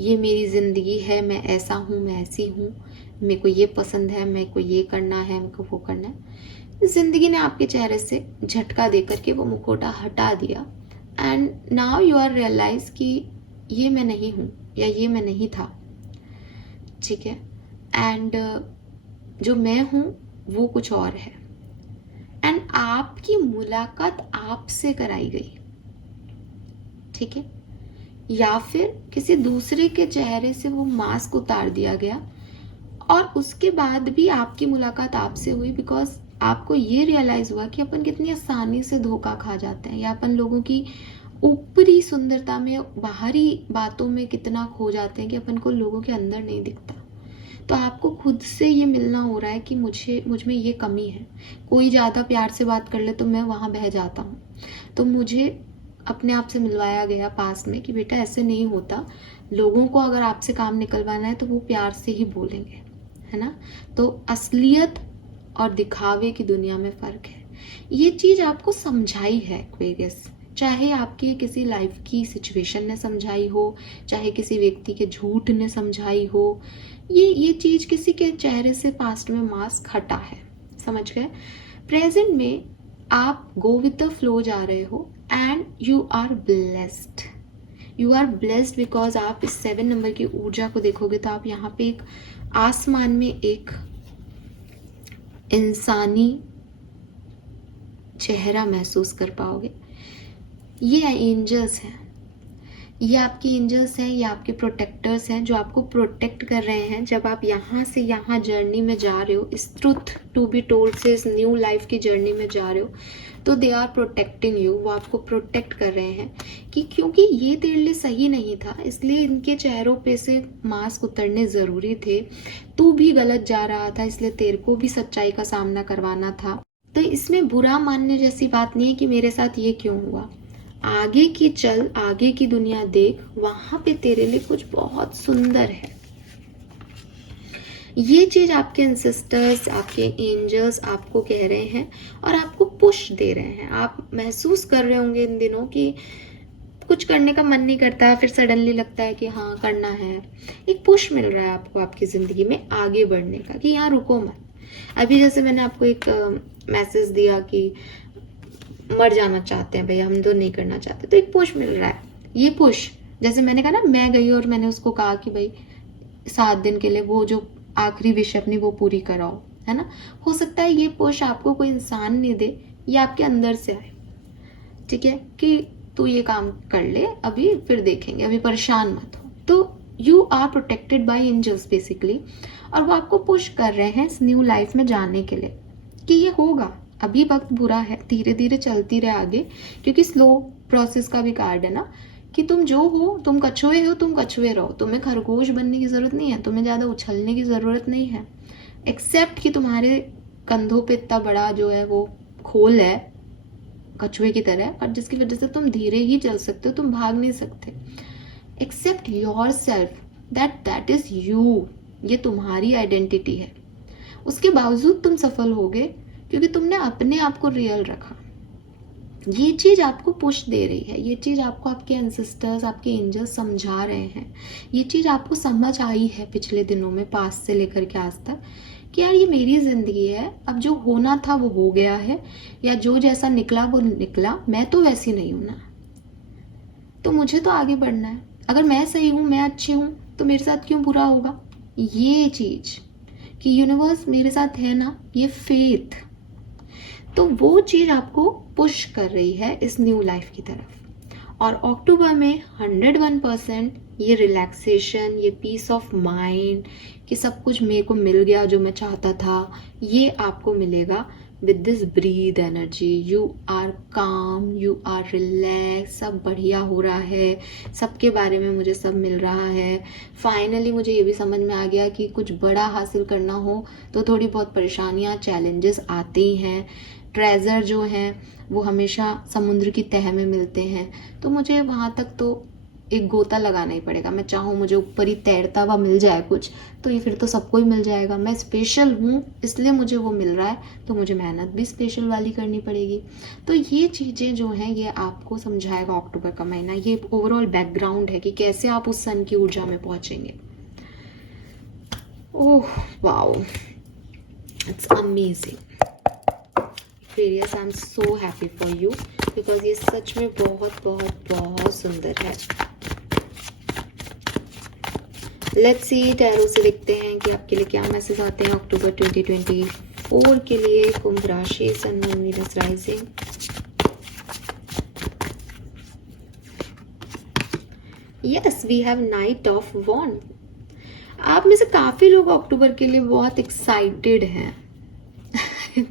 ये मेरी जिंदगी है, मैं ऐसा हूं, मैं ऐसी हूं, मेरे को ये पसंद है, मेरे को ये करना है, मेरे को वो करना है। जिंदगी ने आपके चेहरे से झटका दे करके वो मुखौटा हटा दिया and now you are realize कि ये मैं नहीं हूं या ये मैं नहीं था। ठीक है, एंड जो मैं हूं वो कुछ और है, एंड आपकी मुलाकात आपसे कराई गई। ठीक है, या फिर किसी दूसरे के चेहरे से वो मास्क उतार दिया गया और उसके बाद भी आपकी मुलाकात आपसे हुई, बिकॉज आपको ये रियलाइज हुआ कि अपन कितनी आसानी से धोखा खा जाते हैं, या अपन लोगों की ऊपरी सुंदरता में, बाहरी बातों में कितना खो जाते हैं कि अपन को लोगों के अंदर नहीं दिखता। तो आपको खुद से ये मिलना हो रहा है कि मुझ में ये कमी है। कोई ज़्यादा प्यार से बात कर ले तो मैं वहाँ बह जाता हूँ। तो मुझे अपने आप से मिलवाया गया पास में कि बेटा ऐसे नहीं होता, लोगों को अगर आपसे काम निकलवाना है तो वो प्यार से ही बोलेंगे, है ना। तो असलियत और दिखावे की दुनिया में फ़र्क है। ये चीज़ आपको समझाई है एक्वेरियस, चाहे आपकी किसी लाइफ की सिचुएशन ने समझाई हो, चाहे किसी व्यक्ति के झूठ ने समझाई हो, ये चीज़ किसी के चेहरे से पास्ट में मास्क हटा है, समझ गए। प्रेजेंट में आप गो विद द फ्लो जा रहे हो and you are blessed. You are blessed because आप इस 7 नंबर की ऊर्जा को देखोगे तो आप यहाँ पे एक आसमान में एक इंसानी चेहरा महसूस कर पाओगे। ये एंजल्स हैं, ये आपके एंजल्स हैं, ये आपके प्रोटेक्टर्स हैं जो आपको प्रोटेक्ट कर रहे हैं। जब आप यहाँ से यहाँ जर्नी में जा रहे हो, इस ट्रुथ टू बी टोल्ड से इस न्यू लाइफ की जर्नी में जा रहे हो, तो दे आर प्रोटेक्टिंग यू। वो आपको प्रोटेक्ट कर रहे हैं कि क्योंकि ये तेरे लिए सही नहीं था, इसलिए इनके चेहरों पे से मास्क उतरने ज़रूरी थे। तू भी गलत जा रहा था, इसलिए तेरे को भी सच्चाई का सामना करवाना था। तो इसमें बुरा मानने जैसी बात नहीं है कि मेरे साथ ये क्यों हुआ। आगे की चल, आगे की दुनिया देख, वहां पे तेरे लिए कुछ बहुत सुंदर है। ये चीज आपके एंसेस्टर्स, आपके एंजल्स आपको कह रहे हैं और आपको पुश दे रहे हैं। आप महसूस कर रहे होंगे इन दिनों कि कुछ करने का मन नहीं करता है, फिर सडनली लगता है कि हाँ करना है। एक पुश मिल रहा है आपको आपकी जिंदगी में आगे बढ़ने का, कि यहाँ रुको मत। अभी जैसे मैंने आपको एक मैसेज दिया कि मर जाना चाहते हैं भाई, हम तो नहीं करना चाहते, तो एक पुश मिल रहा है। ये पुश, जैसे मैंने कहा ना, मैं गई और मैंने उसको कहा कि भाई 7 दिन के लिए वो जो आखिरी विश अपनी वो पूरी कराओ, है ना। हो सकता है ये पुश आपको कोई इंसान नहीं दे, ये आपके अंदर से आए, ठीक है, कि तू ये काम कर ले, अभी फिर देखेंगे, अभी परेशान मत हो। तो you are protected by angels basically, और वो आपको पुश कर रहे हैं इस न्यू लाइफ में जाने के लिए, कि ये होगा। अभी वक्त बुरा है, धीरे धीरे चलती रहे आगे, क्योंकि स्लो प्रोसेस का भी कार्ड है ना, कि तुम जो हो, तुम कछुए हो, तुम कछुए रहो, तुम्हें खरगोश बनने की जरूरत नहीं है, तुम्हें ज्यादा उछलने की जरूरत नहीं है। एक्सेप्ट कि तुम्हारे कंधों पे इतना बड़ा जो है वो खोल है कछुए की तरह, और जिसकी वजह से तुम धीरे ही चल सकते हो, तुम भाग नहीं सकते। Accept yourself that is you, ये तुम्हारी आइडेंटिटी है। उसके बावजूद तुम सफल होगे क्योंकि तुमने अपने आप को रियल रखा। ये चीज आपको पुश दे रही है, ये चीज आपको आपके एंसेस्टर्स, आपके एंजल्स समझा रहे हैं। ये चीज आपको समझ आई है पिछले दिनों में, पास्ट से लेकर के आज तक, कि यार ये मेरी जिंदगी है, अब जो होना था वो हो गया है, या जो जैसा निकला वो निकला, मैं तो वैसी नहीं हूं ना, तो मुझे तो आगे बढ़ना है। अगर मैं सही हूं, मैं अच्छी हूं, तो मेरे साथ क्यों बुरा होगा। ये चीज कि यूनिवर्स मेरे साथ है ना, ये फेथ, तो वो चीज आपको पुश कर रही है इस न्यू लाइफ की तरफ। और अक्टूबर में 101% ये रिलैक्सेशन, ये पीस ऑफ माइंड, कि सब कुछ मेरे को मिल गया जो मैं चाहता था, ये आपको मिलेगा with this breath energy. You are calm, you are relax, सब बढ़िया हो रहा है, सबके बारे में मुझे सब मिल रहा है। फाइनली मुझे ये भी समझ में आ गया कि कुछ बड़ा हासिल करना हो तो थोड़ी बहुत परेशानियां, चैलेंजेस आते ही हैं। ट्रेजर जो हैं वो हमेशा समुद्र की तह में मिलते हैं, तो मुझे वहाँ तक तो एक गोता लगाना ही पड़ेगा। मैं चाहूँ मुझे ऊपर ही तैरता हुआ मिल जाए कुछ, तो ये फिर तो सबको ही मिल जाएगा। मैं स्पेशल हूँ इसलिए मुझे वो मिल रहा है, तो मुझे मेहनत भी स्पेशल वाली करनी पड़ेगी। तो ये चीज़ें जो हैं ये आपको समझाएगा अक्टूबर का महीना। ये ओवरऑल बैकग्राउंड है कि कैसे आप उस सन की ऊर्जा में पहुंचेंगे। Oh wow, it's amazing. Aquarius, I'm so happy for you because ये सच में बहुत बहुत बहुत सुंदर है। Let's see, टैरो से देखते हैं कि आपके लिए क्या मैसेज आते हैं अक्टूबर 2024 के लिए। कुंभ राशि, sun moon Venus rising. Yes, we have knight of wand. आप में से काफी लोग अक्टूबर के लिए बहुत एक्साइटेड हैं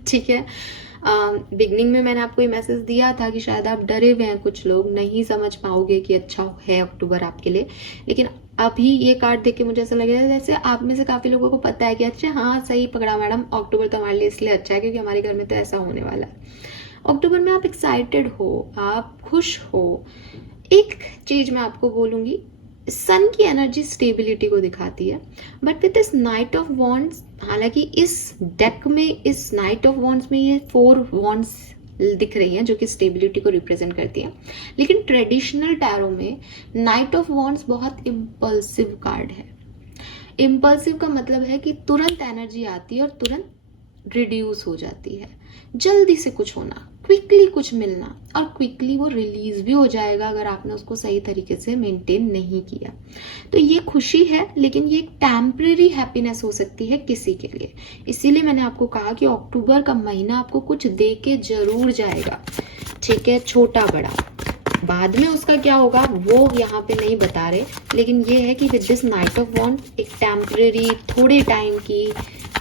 ठीक है। बिगनिंग में मैंने आपको ये मैसेज दिया था कि शायद आप डरे हुए हैं, कुछ लोग नहीं समझ पाओगे कि अच्छा है अक्टूबर आपके लिए। लेकिन अभी ये कार्ड देख के मुझे ऐसा लग रहा है जैसे आप में से काफी लोगों को पता है कि अच्छा हाँ सही पकड़ा मैडम, अक्टूबर तो हमारे लिए इसलिए अच्छा है क्योंकि हमारे घर में तो ऐसा होने वाला है। अक्टूबर में आप एक्साइटेड हो, आप खुश हो। एक चीज मैं आपको बोलूंगी, सन की एनर्जी स्टेबिलिटी को दिखाती है, but with this night of wands, हालांकि इस डेक में, इस नाइट ऑफ वॉन्ड्स में ये 4 वॉन्ड्स दिख रही हैं जो कि स्टेबिलिटी को रिप्रेजेंट करती हैं, लेकिन ट्रेडिशनल टैरो में नाइट ऑफ वॉन्ड्स बहुत इम्पल्सिव कार्ड है। इम्पल्सिव का मतलब है कि तुरंत एनर्जी आती है और तुरंत रिड्यूस हो जाती है। जल्दी से कुछ होना, क्विकली कुछ मिलना, और क्विकली वो रिलीज भी हो जाएगा अगर आपने उसको सही तरीके से मेंटेन नहीं किया। तो ये खुशी है, लेकिन ये एक टेम्परेरी हैप्पीनेस हो सकती है किसी के लिए। इसीलिए मैंने आपको कहा कि अक्टूबर का महीना आपको कुछ दे के जरूर जाएगा, ठीक है, छोटा बड़ा। बाद में उसका क्या होगा वो यहाँ पे नहीं बता रहे, लेकिन ये है कि विद दिस नाइट ऑफ वॉन्ड एक टेम्परेरी, थोड़े टाइम की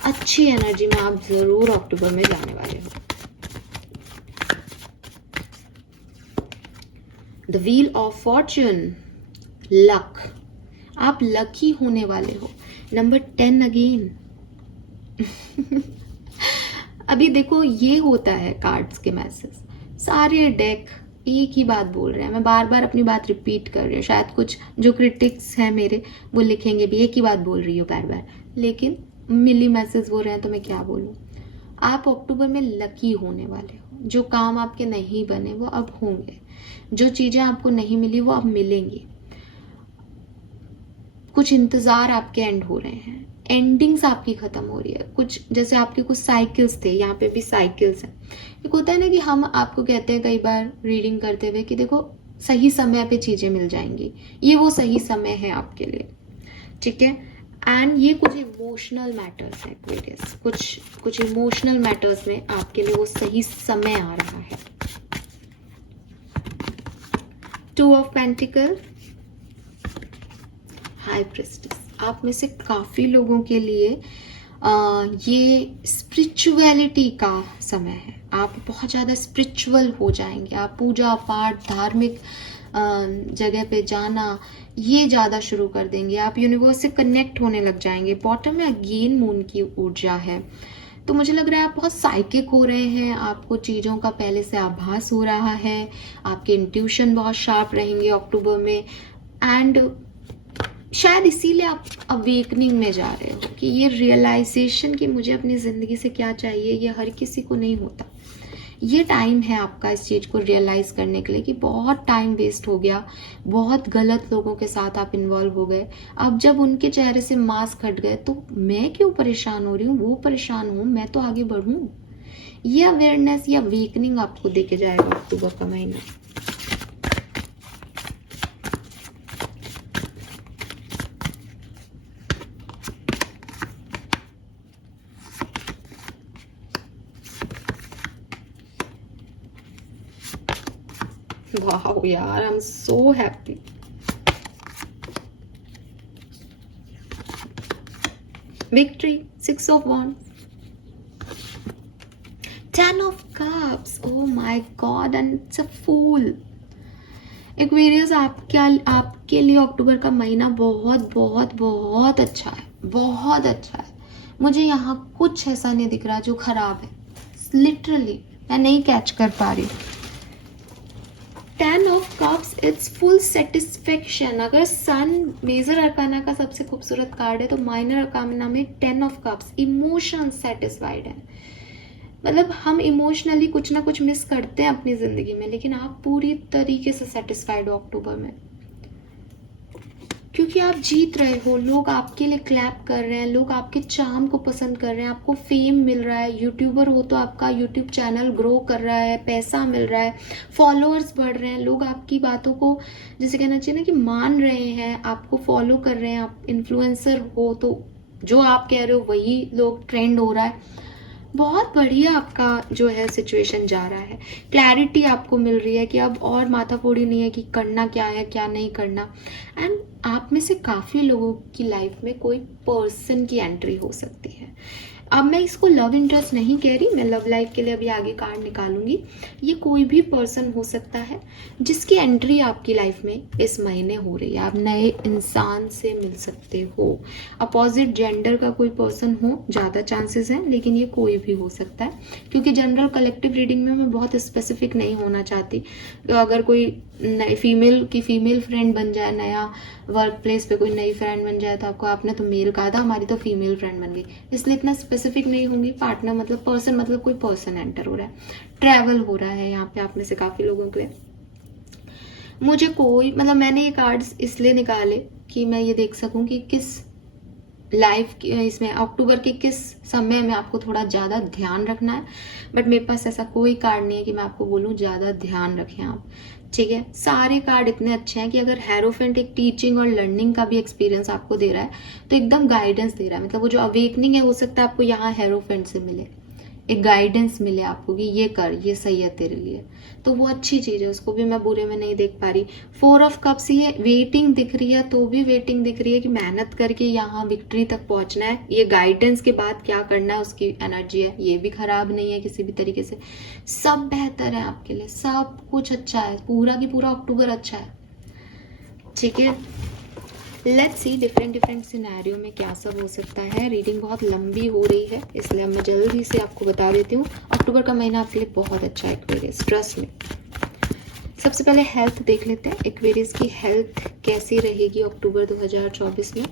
अच्छी एनर्जी में आप जरूर अक्टूबर में जाने वाले हो। The wheel of Fortune, luck, आप लकी होने वाले हो। नंबर 10 अगेन अभी देखो ये होता है कार्ड्स के मैसेज, सारे डेक एक ही बात बोल रहे हैं। मैं बार बार अपनी बात रिपीट कर रही हूँ, शायद कुछ जो क्रिटिक्स हैं मेरे वो लिखेंगे भी एक ही बात बोल रही हो बार बार, लेकिन मिली मैसेज हो रहे हैं तो मैं क्या बोलूँ। आप अक्टूबर में लकी होने वाले हो। जो काम आपके नहीं बने वो अब होंगे, जो चीज़ें आपको नहीं मिली वो अब मिलेंगी। कुछ इंतज़ार आपके एंड हो रहे हैं, एंडिंग्स आपकी ख़त्म हो रही है। कुछ जैसे आपके कुछ साइकिल्स थे, यहाँ पे भी साइकिल्स हैं। एक होता है ना कि हम आपको कहते हैं कई बार रीडिंग करते हुए कि देखो सही समय पे चीज़ें मिल जाएंगी, ये वो सही समय है आपके लिए, ठीक है। एंड ये कुछ इमोशनल मैटर्स है एक्वेरियस, कुछ इमोशनल मैटर्स में आपके लिए वो सही समय आ रहा है। 2 ऑफ पेंटिकल, हाई प्रिस्टेस। आप में से काफ़ी लोगों के लिए ये स्पिरिचुअलिटी का समय है। आप बहुत ज़्यादा स्पिरिचुअल हो जाएंगे। आप पूजा पाठ, धार्मिक जगह पे जाना ये ज़्यादा शुरू कर देंगे। आप यूनिवर्स से कनेक्ट होने लग जाएंगे। बॉटम में अगेन मून की ऊर्जा है, तो मुझे लग रहा है आप बहुत साइकिक हो रहे हैं। आपको चीज़ों का पहले से आभास हो रहा है। आपके इंट्यूशन बहुत शार्प रहेंगे अक्टूबर में। एंड शायद इसीलिए आप अवेकनिंग में जा रहे हो कि ये रियलाइजेशन कि मुझे अपनी ज़िंदगी से क्या चाहिए, ये हर किसी को नहीं होता। ये टाइम है आपका इस चीज़ को रियलाइज़ करने के लिए कि बहुत टाइम वेस्ट हो गया, बहुत गलत लोगों के साथ आप इन्वॉल्व हो गए। अब जब उनके चेहरे से मास्क हट गए तो मैं क्यों परेशान हो रही हूँ, वो परेशान हूँ, मैं तो आगे बढ़ूँ। ये अवेयरनेस या अवेकनिंग आपको देके जाएगा अक्टूबर का महीना। वाओ यार, I am so happy. Victory, 6 of wands, 10 of cups, oh my God, and it's a fool. Aquarius, आपके लिए अक्टूबर का महीना बहुत बहुत बहुत अच्छा है, बहुत अच्छा है। मुझे यहाँ कुछ ऐसा नहीं दिख रहा जो खराब है। लिटरली मैं नहीं कैच कर पा रही। 10 of cups, it's full satisfaction. अगर सन मेजर अरकाना का सबसे खूबसूरत कार्ड है तो माइनर अरकाना में 10 ऑफ कप्स, इमोशन सेटिस्फाइड है। मतलब हम इमोशनली कुछ ना कुछ मिस करते हैं अपनी ज़िंदगी में, लेकिन आप पूरी तरीके से सेटिस्फाइड हो अक्टूबर में, क्योंकि आप जीत रहे हो। लोग आपके लिए क्लैप कर रहे हैं, लोग आपके चार्म को पसंद कर रहे हैं, आपको फेम मिल रहा है। यूट्यूबर हो तो आपका यूट्यूब चैनल ग्रो कर रहा है, पैसा मिल रहा है, फॉलोअर्स बढ़ रहे हैं, लोग आपकी बातों को जैसे कहना चाहिए ना कि मान रहे हैं, आपको फॉलो कर रहे हैं। आप इन्फ्लुएंसर हो तो जो आप कह रहे हो वही लोग ट्रेंड हो रहा है। बहुत बढ़िया आपका जो है सिचुएशन जा रहा है। क्लैरिटी आपको मिल रही है कि अब और माथाफोड़ी नहीं है कि करना क्या है क्या नहीं करना। एंड आप में से काफ़ी लोगों की लाइफ में कोई पर्सन की एंट्री हो सकती है। अब मैं इसको लव इंटरेस्ट नहीं कह रही, मैं लव लाइफ के लिए अभी आगे कार्ड निकालूंगी। ये कोई भी पर्सन हो सकता है जिसकी एंट्री आपकी लाइफ में इस महीने हो रही है। आप नए इंसान से मिल सकते हो। अपोजिट जेंडर का कोई पर्सन हो, ज़्यादा चांसेस हैं, लेकिन ये कोई भी हो सकता है, क्योंकि जनरल कलेक्टिव रीडिंग में मैं बहुत स्पेसिफिक नहीं होना चाहती। अगर कोई नई फीमेल फ्रेंड बन जाए, नया वर्क प्लेस पे कोई नई फ्रेंड बन जाए तो आपको, आपने तो मेल कहा था, हमारी तो फीमेल फ्रेंड बन गई, इसलिए इतना स्पेसिफिक नहीं होंगी। पार्टनर मतलब पर्सन, मतलब कोई पर्सन एंटर हो रहा है, ट्रैवल हो रहा है यहाँ पे आप में से काफ़ी लोगों के लिए। मुझे कोई मतलब मैंने ये कार्ड्स इसलिए निकाले कि मैं ये देख सकूं कि किस लाइफ इसमें अक्टूबर के किस समय में आपको थोड़ा ज़्यादा ध्यान रखना है। बट मेरे पास ऐसा कोई कार्ड नहीं है कि मैं आपको बोलूँ ज़्यादा ध्यान रखें आप, ठीक है। सारे कार्ड इतने अच्छे हैं कि अगर हेरोफेंट एक टीचिंग और लर्निंग का भी एक्सपीरियंस आपको दे रहा है तो एकदम गाइडेंस दे रहा है। मतलब वो जो अवेकनिंग है, हो सकता है आपको यहाँ हेरोफेंट से मिले, एक गाइडेंस मिले आपको कि ये कर, ये सही है तेरे लिए, तो वो अच्छी चीज़ है, उसको भी मैं बुरे में नहीं देख पा रही। 4 ऑफ कप्स, ये वेटिंग दिख रही है तो भी वेटिंग दिख रही है कि मेहनत करके यहाँ विक्ट्री तक पहुँचना है। ये गाइडेंस के बाद क्या करना है उसकी एनर्जी है, ये भी खराब नहीं है किसी भी तरीके से। सब बेहतर है आपके लिए, सब कुछ अच्छा है, पूरा की पूरा अक्टूबर अच्छा है, ठीक है। लेट्स सी डिफरेंट सिनेरियो में क्या सब हो सकता है। रीडिंग बहुत लंबी हो रही है इसलिए मैं जल्दी से आपको बता देती हूँ। अक्टूबर का महीना आपके लिए बहुत अच्छा है एक्वेरियस, ट्रस्ट में। सबसे पहले हेल्थ देख लेते हैं, एक्वेरियस की हेल्थ कैसी रहेगी अक्टूबर 2024 में।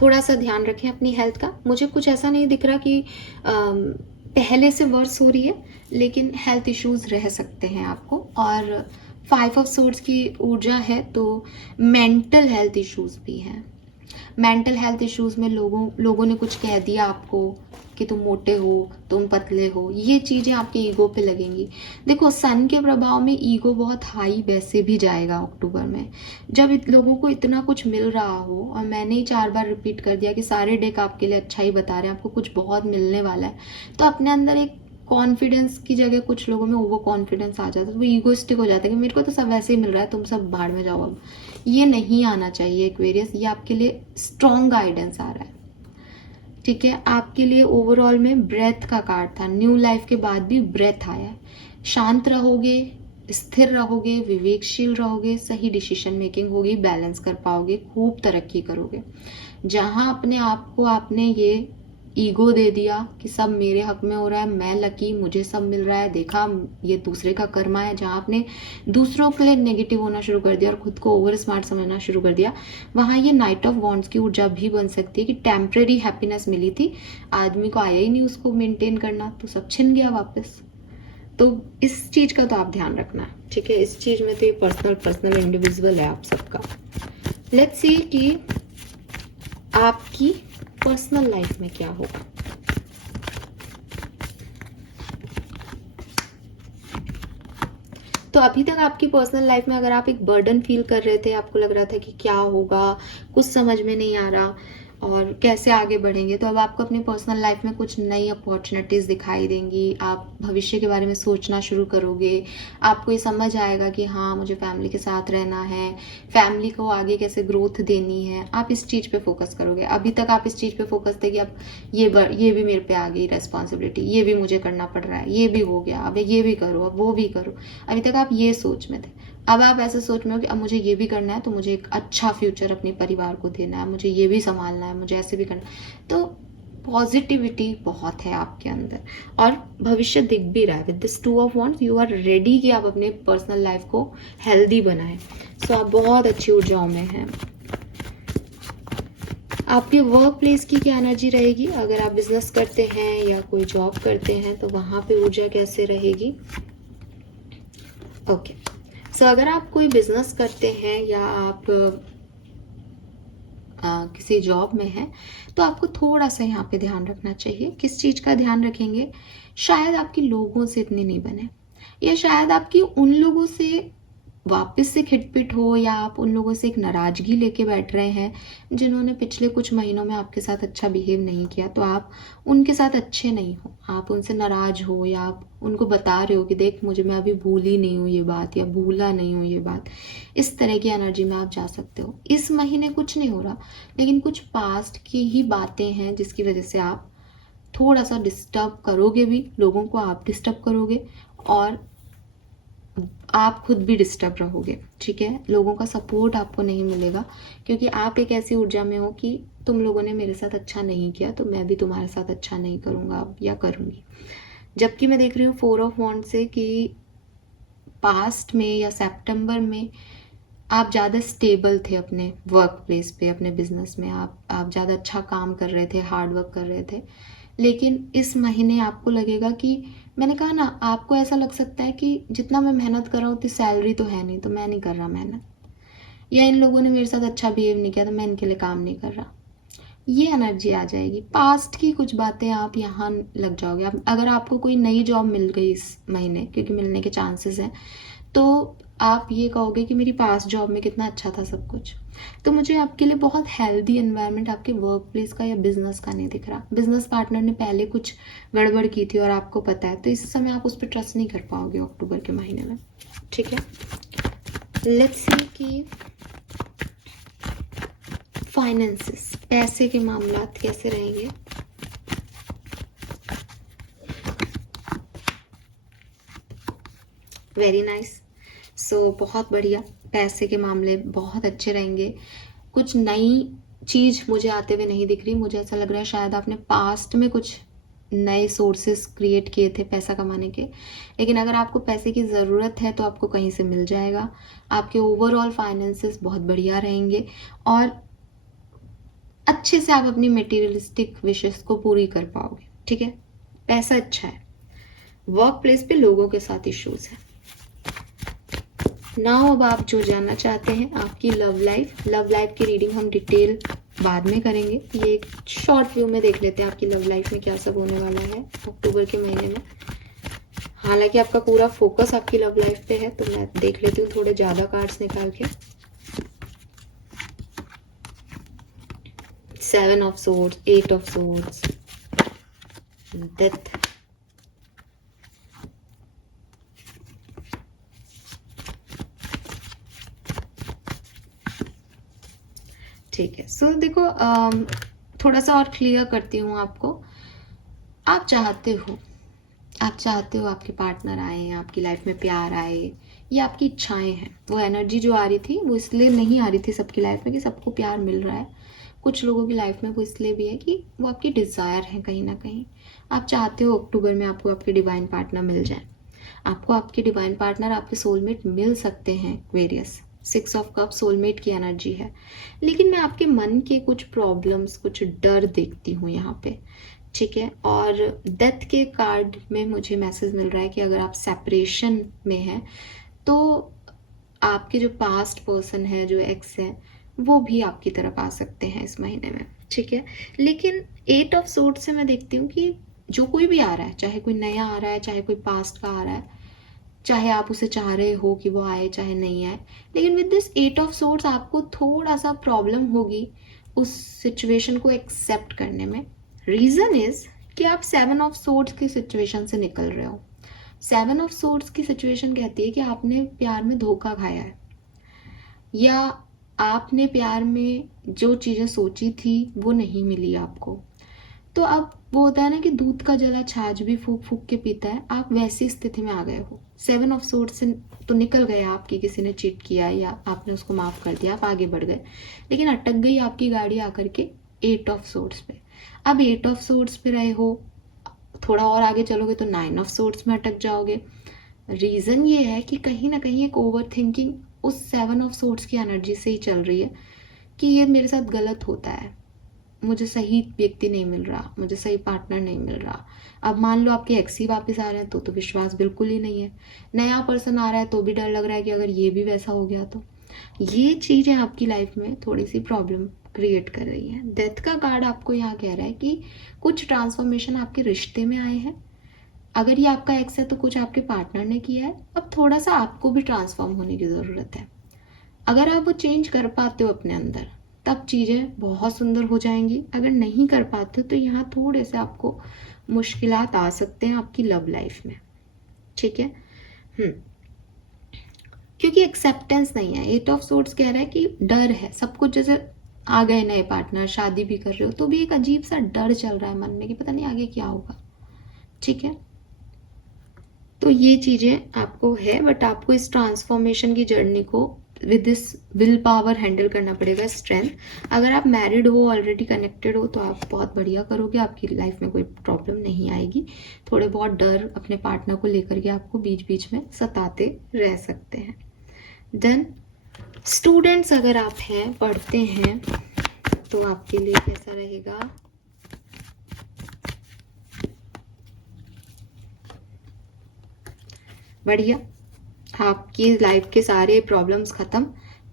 थोड़ा सा ध्यान रखें अपनी हेल्थ का। मुझे कुछ ऐसा नहीं दिख रहा कि पहले से वर्स हो रही है, लेकिन हेल्थ इश्यूज रह सकते हैं आपको। और 5 ऑफ सोर्ड्स की ऊर्जा है, तो मेंटल हेल्थ इश्यूज भी हैं। मेंटल हेल्थ इश्यूज में लोगों ने कुछ कह दिया आपको कि तुम मोटे हो, तुम पतले हो, ये चीज़ें आपके ईगो पे लगेंगी। देखो, सन के प्रभाव में ईगो बहुत हाई वैसे भी जाएगा अक्टूबर में, जब लोगों को इतना कुछ मिल रहा हो। और मैंने ही 4 बार रिपीट कर दिया कि सारे डेक आपके लिए अच्छा ही बता रहे हैं, आपको कुछ बहुत मिलने वाला है। तो अपने अंदर एक कॉन्फिडेंस की जगह कुछ लोगों में ओवर कॉन्फिडेंस आ जाता है, तो वो ईगोइस्टिक हो जाता है कि मेरे को तो सब वैसे ही मिल रहा है, तुम सब भाड़ में जाओ। अब ये नहीं आना चाहिए एक्वेरियस, ये आपके लिए स्ट्रॉन्ग गाइडेंस आ रहा है। ठीक है, आपके लिए ओवरऑल में ब्रेथ का कार्ड था, न्यू लाइफ के बाद भी ब्रेथ आया है। शांत रहोगे, स्थिर रहोगे, विवेकशील रहोगे, सही डिसीजन मेकिंग होगी, बैलेंस कर पाओगे, खूब तरक्की करोगे। जहां अपने आप को आपने ये ईगो दे दिया कि सब मेरे हक में हो रहा है, मैं लकी, मुझे सब मिल रहा है, देखा ये दूसरे का कर्मा है, जहां आपने दूसरों के लिए नेगेटिव होना शुरू कर दिया और खुद को ओवर स्मार्ट समझना शुरू कर दिया, वहां ये नाइट ऑफ वॉन्ड्स की ऊर्जा भी बन सकती है कि टेम्परेरी हैप्पीनेस मिली थी, आदमी को आया ही नहीं उसको मेंटेन करना, तो सब छिन गया वापस। तो इस चीज का तो आप ध्यान रखना, ठीक है। इस चीज में तो ये पर्सनल इंडिविजुअल है आप सबका। लेट्स सी कि आपकी पर्सनल लाइफ में क्या होगा। तो अभी तक आपकी पर्सनल लाइफ में अगर आप एक बर्डन फील कर रहे थे, आपको लग रहा था कि क्या होगा, कुछ समझ में नहीं आ रहा और कैसे आगे बढ़ेंगे, तो अब आपको अपनी पर्सनल लाइफ में कुछ नई अपॉर्चुनिटीज़ दिखाई देंगी। आप भविष्य के बारे में सोचना शुरू करोगे, आपको ये समझ आएगा कि हाँ, मुझे फैमिली के साथ रहना है, फैमिली को आगे कैसे ग्रोथ देनी है, आप इस चीज़ पे फोकस करोगे। अभी तक आप इस चीज़ पे फोकस थे कि अब ये भी मेरे पे आ गई रेस्पॉन्सिबिलिटी, ये भी मुझे करना पड़ रहा है, ये भी हो गया, अब ये भी करो, अब वो भी करो। अभी तक आप ये सोच में थे, अब आप ऐसे सोच में हो कि अब मुझे ये भी करना है, तो मुझे एक अच्छा फ्यूचर अपने परिवार को देना है, मुझे ये भी संभालना है, मुझे ऐसे भी करना है। तो पॉजिटिविटी बहुत है आपके अंदर और भविष्य दिख भी रहा है। With this 2 of wands you are ready कि आप अपने पर्सनल लाइफ को हेल्दी बनाएं। सो आप बहुत अच्छी ऊर्जाओं में हैं। आपके वर्क प्लेस की क्या एनर्जी रहेगी? अगर आप बिजनेस करते हैं या कोई जॉब करते हैं तो वहां पे ऊर्जा कैसे रहेगी? ओके, सो अगर आप कोई बिजनेस करते हैं या आप किसी जॉब में हैं, तो आपको थोड़ा सा यहाँ पे ध्यान रखना चाहिए। किस चीज़ का ध्यान रखेंगे? शायद आपकी लोगों से इतनी नहीं बने, या शायद आपकी उन लोगों से वापस से खिटपिट हो, या आप उन लोगों से एक नाराजगी लेके बैठ रहे हैं जिन्होंने पिछले कुछ महीनों में आपके साथ अच्छा बिहेव नहीं किया, तो आप उनके साथ अच्छे नहीं हो, आप उनसे नाराज हो, या आप उनको बता रहे हो कि देख मुझे, मैं अभी भूली नहीं हूँ ये बात, या भूला नहीं हूँ ये बात। इस तरह की एनर्जी में आप जा सकते हो। इस महीने कुछ नहीं हो रहा, लेकिन कुछ पास्ट की ही बातें हैं जिसकी वजह से आप थोड़ा सा डिस्टर्ब करोगे भी, लोगों को आप डिस्टर्ब करोगे और आप खुद भी डिस्टर्ब रहोगे। ठीक है, लोगों का सपोर्ट आपको नहीं मिलेगा, क्योंकि आप एक ऐसी ऊर्जा में हो कि तुम लोगों ने मेरे साथ अच्छा नहीं किया, तो मैं भी तुम्हारे साथ अच्छा नहीं करूँगा या करूँगी। जबकि मैं देख रही हूँ 4 ऑफ वॉन्ड से कि पास्ट में या सितंबर में आप ज़्यादा स्टेबल थे अपने वर्क प्लेस पे, अपने बिजनेस में आप ज़्यादा अच्छा काम कर रहे थे, हार्ड वर्क कर रहे थे। लेकिन इस महीने आपको लगेगा कि, मैंने कहा ना, आपको ऐसा लग सकता है कि जितना मैं मेहनत कर रहा हूँ उतनी सैलरी तो है नहीं, तो मैं नहीं कर रहा मेहनत, या इन लोगों ने मेरे साथ अच्छा बिहेव नहीं किया तो मैं इनके लिए काम नहीं कर रहा। ये एनर्जी आ जाएगी। पास्ट की कुछ बातें आप यहाँ लग जाओगे। अगर आपको कोई नई जॉब मिल गई इस महीने, क्योंकि मिलने के चांसेस हैं, तो आप ये कहोगे कि मेरी पास्ट जॉब में कितना अच्छा था सब कुछ। तो मुझे आपके लिए बहुत हेल्दी एनवायरनमेंट आपके वर्क प्लेस का या बिजनेस का नहीं दिख रहा। बिजनेस पार्टनर ने पहले कुछ गड़बड़ की थी और आपको पता है, तो इस समय आप उस पर ट्रस्ट नहीं कर पाओगे अक्टूबर के महीने में। ठीक है, लेट्स सी कि फाइनेंसेस, पैसे के मामलात कैसे रहेंगे। Very nice. सो बहुत बढ़िया, पैसे के मामले बहुत अच्छे रहेंगे। कुछ नई चीज़ मुझे आते हुए नहीं दिख रही। मुझे ऐसा लग रहा है शायद आपने पास्ट में कुछ नए सोर्सेस क्रिएट किए थे पैसा कमाने के, लेकिन अगर आपको पैसे की ज़रूरत है तो आपको कहीं से मिल जाएगा। आपके ओवरऑल फाइनेंसेस बहुत बढ़िया रहेंगे और अच्छे से आप अपनी मटेरियलिस्टिक विशेस को पूरी कर पाओगे, ठीक है। पैसा अच्छा है, वर्क प्लेस पे लोगों के साथ इश्यूज है। नाउ अब आप जो जानना चाहते हैं आपकी लव लाइफ की रीडिंग हम डिटेल बाद में करेंगे। ये एक शॉर्ट व्यू में देख लेते हैं आपकी लव लाइफ में क्या सब होने वाला है अक्टूबर के महीने में। हालांकि आपका पूरा फोकस आपकी लव लाइफ पे है, तो मैं देख लेती हूँ थोड़े ज्यादा कार्ड्स निकाल के। 7 of swords, 8 of swords, death, ठीक है। सो देखो थोड़ा सा और क्लियर करती हूँ आपको। आप चाहते हो आपके पार्टनर आए, आपकी लाइफ में प्यार आए, ये आपकी इच्छाएं हैं। वो एनर्जी जो आ रही थी वो इसलिए नहीं आ रही थी सबकी लाइफ में कि सबको प्यार मिल रहा है। कुछ लोगों की लाइफ में वो इसलिए भी है कि वो आपकी डिज़ायर है कहीं ना कहीं। आप चाहते हो अक्टूबर में आपको आपके डिवाइन पार्टनर मिल जाए। आपको आपके डिवाइन पार्टनर, आपके सोलमेट मिल सकते हैं वेरियस। 6 ऑफ कप सोलमेट की एनर्जी है, लेकिन मैं आपके मन के कुछ प्रॉब्लम्स, कुछ डर देखती हूँ यहाँ पे, ठीक है। और डेथ के कार्ड में मुझे मैसेज मिल रहा है कि अगर आप सेपरेशन में हैं तो आपके जो पास्ट पर्सन है, जो एक्स है, वो भी आपकी तरफ आ सकते हैं इस महीने में, ठीक है। लेकिन 8 ऑफ सोर्ड से मैं देखती हूँ कि जो कोई भी आ रहा है, चाहे कोई नया आ रहा है, चाहे कोई पास्ट का आ रहा है, चाहे आप उसे चाह रहे हो कि वो आए चाहे नहीं आए, लेकिन विद दिस 8 ऑफ सोर्ड्स आपको थोड़ा सा प्रॉब्लम होगी उस सिचुएशन को एक्सेप्ट करने में। रीजन इज कि आप 7 ऑफ सोर्ड्स की सिचुएशन से निकल रहे हो। 7 ऑफ सोर्ड्स की सिचुएशन कहती है कि आपने प्यार में धोखा खाया है, या आपने प्यार में जो चीजें सोची थी वो नहीं मिली आपको। तो अब वो होता है ना कि दूध का जला छाछ भी फूक फूक के पीता है, आप वैसी स्थिति में आ गए हो। 7 ऑफ सोर्ड से तो निकल गए आप कि किसी ने चीट किया या आपने उसको माफ कर दिया, आप आगे बढ़ गए, लेकिन अटक गई आपकी गाड़ी आकर के 8 ऑफ सोर्ड्स पे। अब 8 ऑफ सोर्ड्स पे रहे हो, थोड़ा और आगे चलोगे तो 9 ऑफ सोर्ड्स में अटक जाओगे। रीजन ये है कि कहीं ना कहीं एक ओवर थिंकिंग उस 7 ऑफ सोर्ड्स की एनर्जी से ही चल रही है कि ये मेरे साथ गलत होता है, मुझे सही व्यक्ति नहीं मिल रहा, मुझे सही पार्टनर नहीं मिल रहा। अब मान लो आपके एक्स ही वापस आ रहे हैं तो विश्वास बिल्कुल ही नहीं है। नया पर्सन आ रहा है तो भी डर लग रहा है कि अगर ये भी वैसा हो गया तो। ये चीजें आपकी लाइफ में थोड़ी सी प्रॉब्लम क्रिएट कर रही है। डेथ का कार्ड आपको यहाँ कह रहा है कि कुछ ट्रांसफॉर्मेशन आपके रिश्ते में आए हैं। अगर ये आपका एक्स है तो कुछ आपके पार्टनर ने किया है। अब थोड़ा सा आपको भी ट्रांसफॉर्म होने की जरूरत है। अगर आप वो चेंज कर पाते हो अपने अंदर तब चीज़ें बहुत सुंदर हो जाएंगी। अगर नहीं कर पाते तो यहाँ थोड़े से आपको मुश्किलात आ सकते हैं आपकी लव लाइफ में, ठीक है। क्योंकि एक्सेप्टेंस नहीं है। 8 ऑफ सोर्ड्स कह रहा है कि डर है सब कुछ। जैसे आ गए नए पार्टनर, शादी भी कर रहे हो, तो भी एक अजीब सा डर चल रहा है मन में कि पता नहीं आगे क्या होगा, ठीक है। तो ये चीज़ें आपको है, बट आपको इस ट्रांसफॉर्मेशन की जर्नी को with this will power handle करना पड़ेगा, स्ट्रेंथ। अगर आप मैरिड हो, ऑलरेडी कनेक्टेड हो, तो आप बहुत बढ़िया करोगे, आपकी लाइफ में कोई प्रॉब्लम नहीं आएगी। थोड़े बहुत डर अपने पार्टनर को लेकर के आपको बीच बीच में सताते रह सकते हैं। देन स्टूडेंट्स अगर आप हैं, पढ़ते हैं, तो आपके लिए कैसा रहेगा? बढ़िया। आपकी लाइफ के सारे प्रॉब्लम्स खत्म।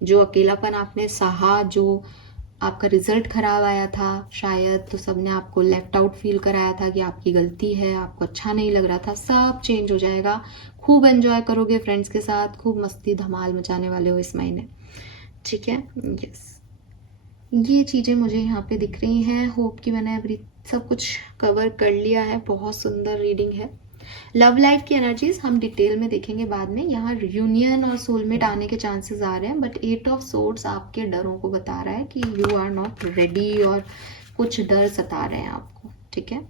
जो अकेलापन आपने सहा, जो आपका रिजल्ट खराब आया था शायद, तो सबने आपको लेफ्ट आउट फील कराया था कि आपकी गलती है, आपको अच्छा नहीं लग रहा था, सब चेंज हो जाएगा। खूब एंजॉय करोगे फ्रेंड्स के साथ, खूब मस्ती धमाल मचाने वाले हो इस महीने, ठीक है। यस, ये चीज़ें मुझे यहाँ पे दिख रही हैं। होप कि मैंने अभी सब कुछ कवर कर लिया है। बहुत सुंदर रीडिंग है। लव लाइफ की एनर्जीज हम डिटेल में देखेंगे बाद में। यहाँ यूनियन और सोलमेट आने के चांसेस आ रहे हैं, बट 8 ऑफ सोर्ड्स आपके डरों को बता रहा है कि यू आर नॉट रेडी और कुछ डर सता रहे हैं आपको, ठीक है।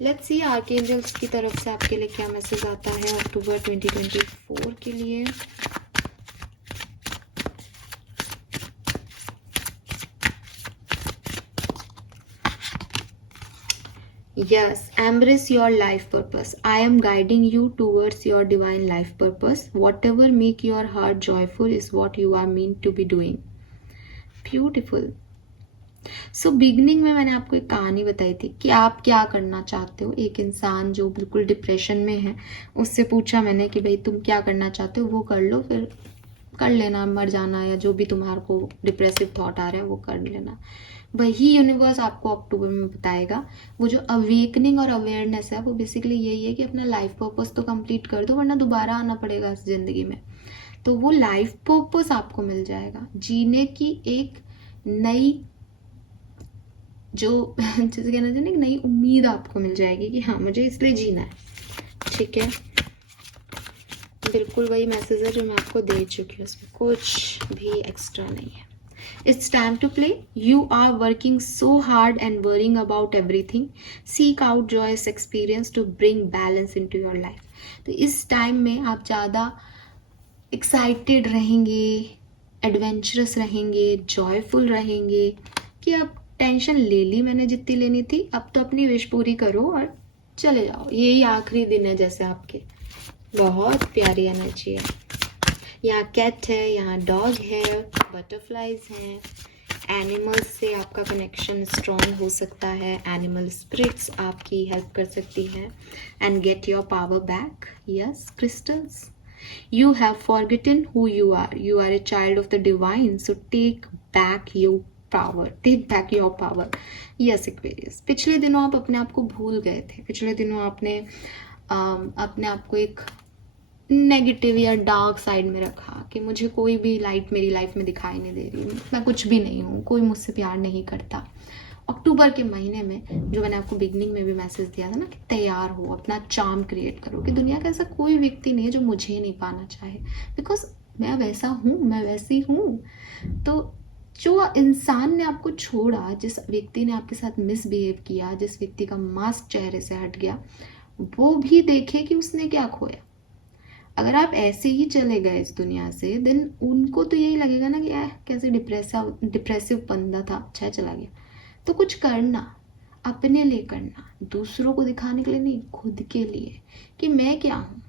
लेट्स सी आर्कएंजल्स की तरफ से आपके लिए क्या मैसेज आता है अक्टूबर 2024 के लिए। Yes, embrace your life purpose. I am guiding you towards your divine life purpose. Whatever make your heart joyful is what you are meant to be doing. Beautiful. So beginning में मैंने आपको एक कहानी बताई थी कि आप क्या करना चाहते हो। एक इंसान जो बिल्कुल डिप्रेशन में है, उससे पूछा मैंने कि भाई तुम क्या करना चाहते हो, वो कर लो, फिर कर लेना, मर जाना या जो भी तुम्हारे को डिप्रेसिव थॉट आ रहा है वो कर लेना। वही यूनिवर्स आपको अक्टूबर में बताएगा। वो जो अवेकनिंग और अवेयरनेस है वो बेसिकली यही है कि अपना लाइफ पर्पस तो कंप्लीट कर दो, वरना दोबारा आना पड़ेगा इस जिंदगी में। तो वो लाइफ पर्पस आपको मिल जाएगा, जीने की एक नई जो जैसे कहना चाहिए ना, एक नई उम्मीद आपको मिल जाएगी कि हाँ मुझे इसलिए जीना है। ठीक है, बिल्कुल वही मैसेज है जो मैं आपको दे चुकी हूँ, उसमें कुछ भी एक्स्ट्रा नहीं है। It's time to play. You are working so hard and worrying about everything. Seek out joyous experience to bring balance into your life. तो इस टाइम में आप ज़्यादा एक्साइटेड रहेंगे, एडवेंचरस रहेंगे, जॉयफुल रहेंगे कि अब टेंशन ले ली मैंने जितनी लेनी थी, अब तो अपनी विश पूरी करो और चले जाओ। यही आखिरी दिन है जैसे आपके। बहुत प्यारी एनर्जी है। यहाँ कैट है, यहाँ डॉग है, बटरफ्लाइज हैं। एनिमल्स से आपका कनेक्शन स्ट्रॉन्ग हो सकता है, एनिमल स्पिरिट्स आपकी हेल्प कर सकती हैं। And get your power back. Yes crystals, you have forgotten who you are a child of the divine, so take back your power. Yes Aquarius, पिछले दिनों आप अपने आप को भूल गए थे, पिछले दिनों आपने अपने आप को एक नेगेटिव या डार्क साइड में रखा कि मुझे कोई भी लाइट मेरी लाइफ में दिखाई नहीं दे रही, मैं कुछ भी नहीं हूँ, कोई मुझसे प्यार नहीं करता। अक्टूबर के महीने में जो मैंने आपको बिगनिंग में भी मैसेज दिया था ना कि तैयार हो, अपना चार्म क्रिएट करो कि दुनिया का ऐसा कोई व्यक्ति नहीं है जो मुझे नहीं पाना चाहे, बिकॉज मैं वैसा हूँ, मैं वैसी हूँ। तो जो इंसान ने आपको छोड़ा, जिस व्यक्ति ने आपके साथ मिसबिहेव किया, जिस व्यक्ति का मास्क चेहरे से हट गया, वो भी देखे कि उसने क्या खोया। अगर आप ऐसे ही चले गए इस दुनिया से, देन उनको तो यही लगेगा ना कि कैसे डिप्रेसिव बंदा था, अच्छा चला गया। तो कुछ करना, अपने लिए करना, दूसरों को दिखाने के लिए नहीं, खुद के लिए कि मैं क्या हूँ।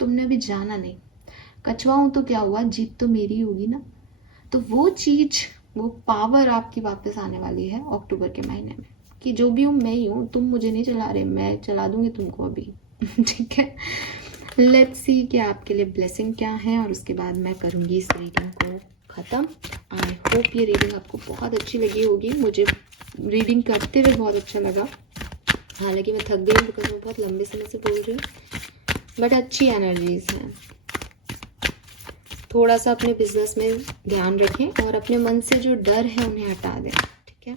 तुमने अभी जाना नहीं, कछुआ हूँ तो क्या हुआ, जीत तो मेरी होगी ना। तो वो चीज़, वो पावर आपकी वापस आने वाली है अक्टूबर के महीने में कि जो भी हूँ मैं ही हूँ, तुम मुझे नहीं चला रहे, मैं चला दूंगी तुमको अभी। ठीक है, लेट्स सी कि आपके लिए ब्लेसिंग क्या है और उसके बाद मैं करूँगी इस रीडिंग को ख़त्म। आई होप ये रीडिंग आपको बहुत अच्छी लगी होगी। मुझे रीडिंग करते हुए बहुत अच्छा लगा, हालांकि मैं थक गई हूँ बिकॉज मैं बहुत लंबे समय से बोल रही हूँ, बट अच्छी एनर्जीज हैं। थोड़ा सा अपने बिजनेस में ध्यान रखें और अपने मन से जो डर है उन्हें हटा दें। ठीक है,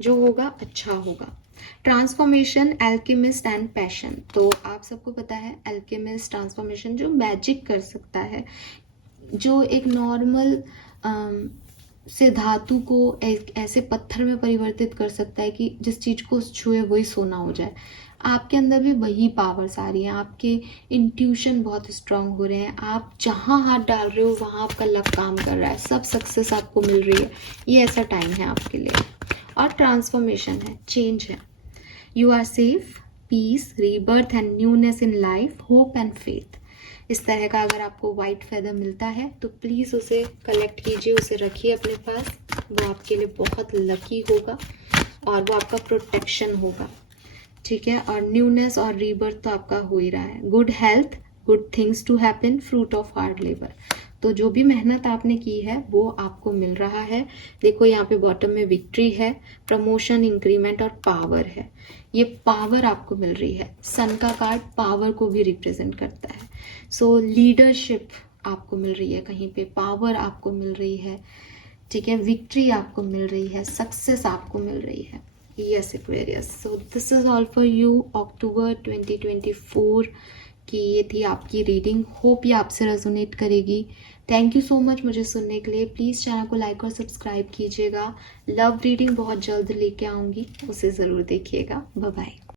जो होगा अच्छा होगा। Transformation, alchemist and passion. तो आप सबको पता है एल्केमिस्ट ट्रांसफॉर्मेशन जो मैजिक कर सकता है, जो एक नॉर्मल से धातु को एक ऐसे पत्थर में परिवर्तित कर सकता है कि जिस चीज़ को छुए वही सोना हो जाए। आपके अंदर भी वही पावर्स आ रही हैं, आपके इंट्यूशन बहुत स्ट्रांग हो रहे हैं, आप जहाँ हाथ डाल रहे हो वहाँ आपका लक काम कर रहा है, सब सक्सेस आपको मिल रही है। ये ऐसा टाइम है आपके लिए। और ट्रांसफॉर्मेशन है, चेंज है। You are safe, peace, rebirth and newness in life, hope and faith. इस तरह का अगर आपको वाइट फेदर मिलता है तो प्लीज़ उसे कलेक्ट कीजिए, उसे रखिए अपने पास। वो आपके लिए बहुत लकी होगा और वो आपका प्रोटेक्शन होगा। ठीक है, और न्यूनेस और रीबर्थ तो आपका हो ही रहा है। Good health, good things to happen, fruit of hard labour. तो जो भी मेहनत आपने की है वो आपको मिल रहा है। देखो यहाँ पे बॉटम में विक्ट्री है, प्रमोशन, इंक्रीमेंट और पावर है। ये पावर आपको मिल रही है। सन का कार्ड पावर को भी रिप्रेजेंट करता है। सो लीडरशिप आपको मिल रही है, कहीं पे पावर आपको मिल रही है। ठीक है, विक्ट्री आपको मिल रही है, सक्सेस आपको मिल रही है। Yes Aquarius, so this is all for you अक्टूबर 2024 की ये थी आपकी रीडिंग। होप ये आपसे रेजोनेट करेगी। थैंक यू सो मच मुझे सुनने के लिए। प्लीज़ चैनल को लाइक और सब्सक्राइब कीजिएगा। लव रीडिंग बहुत जल्द लेके आऊँगी, उसे ज़रूर देखिएगा। Bye bye.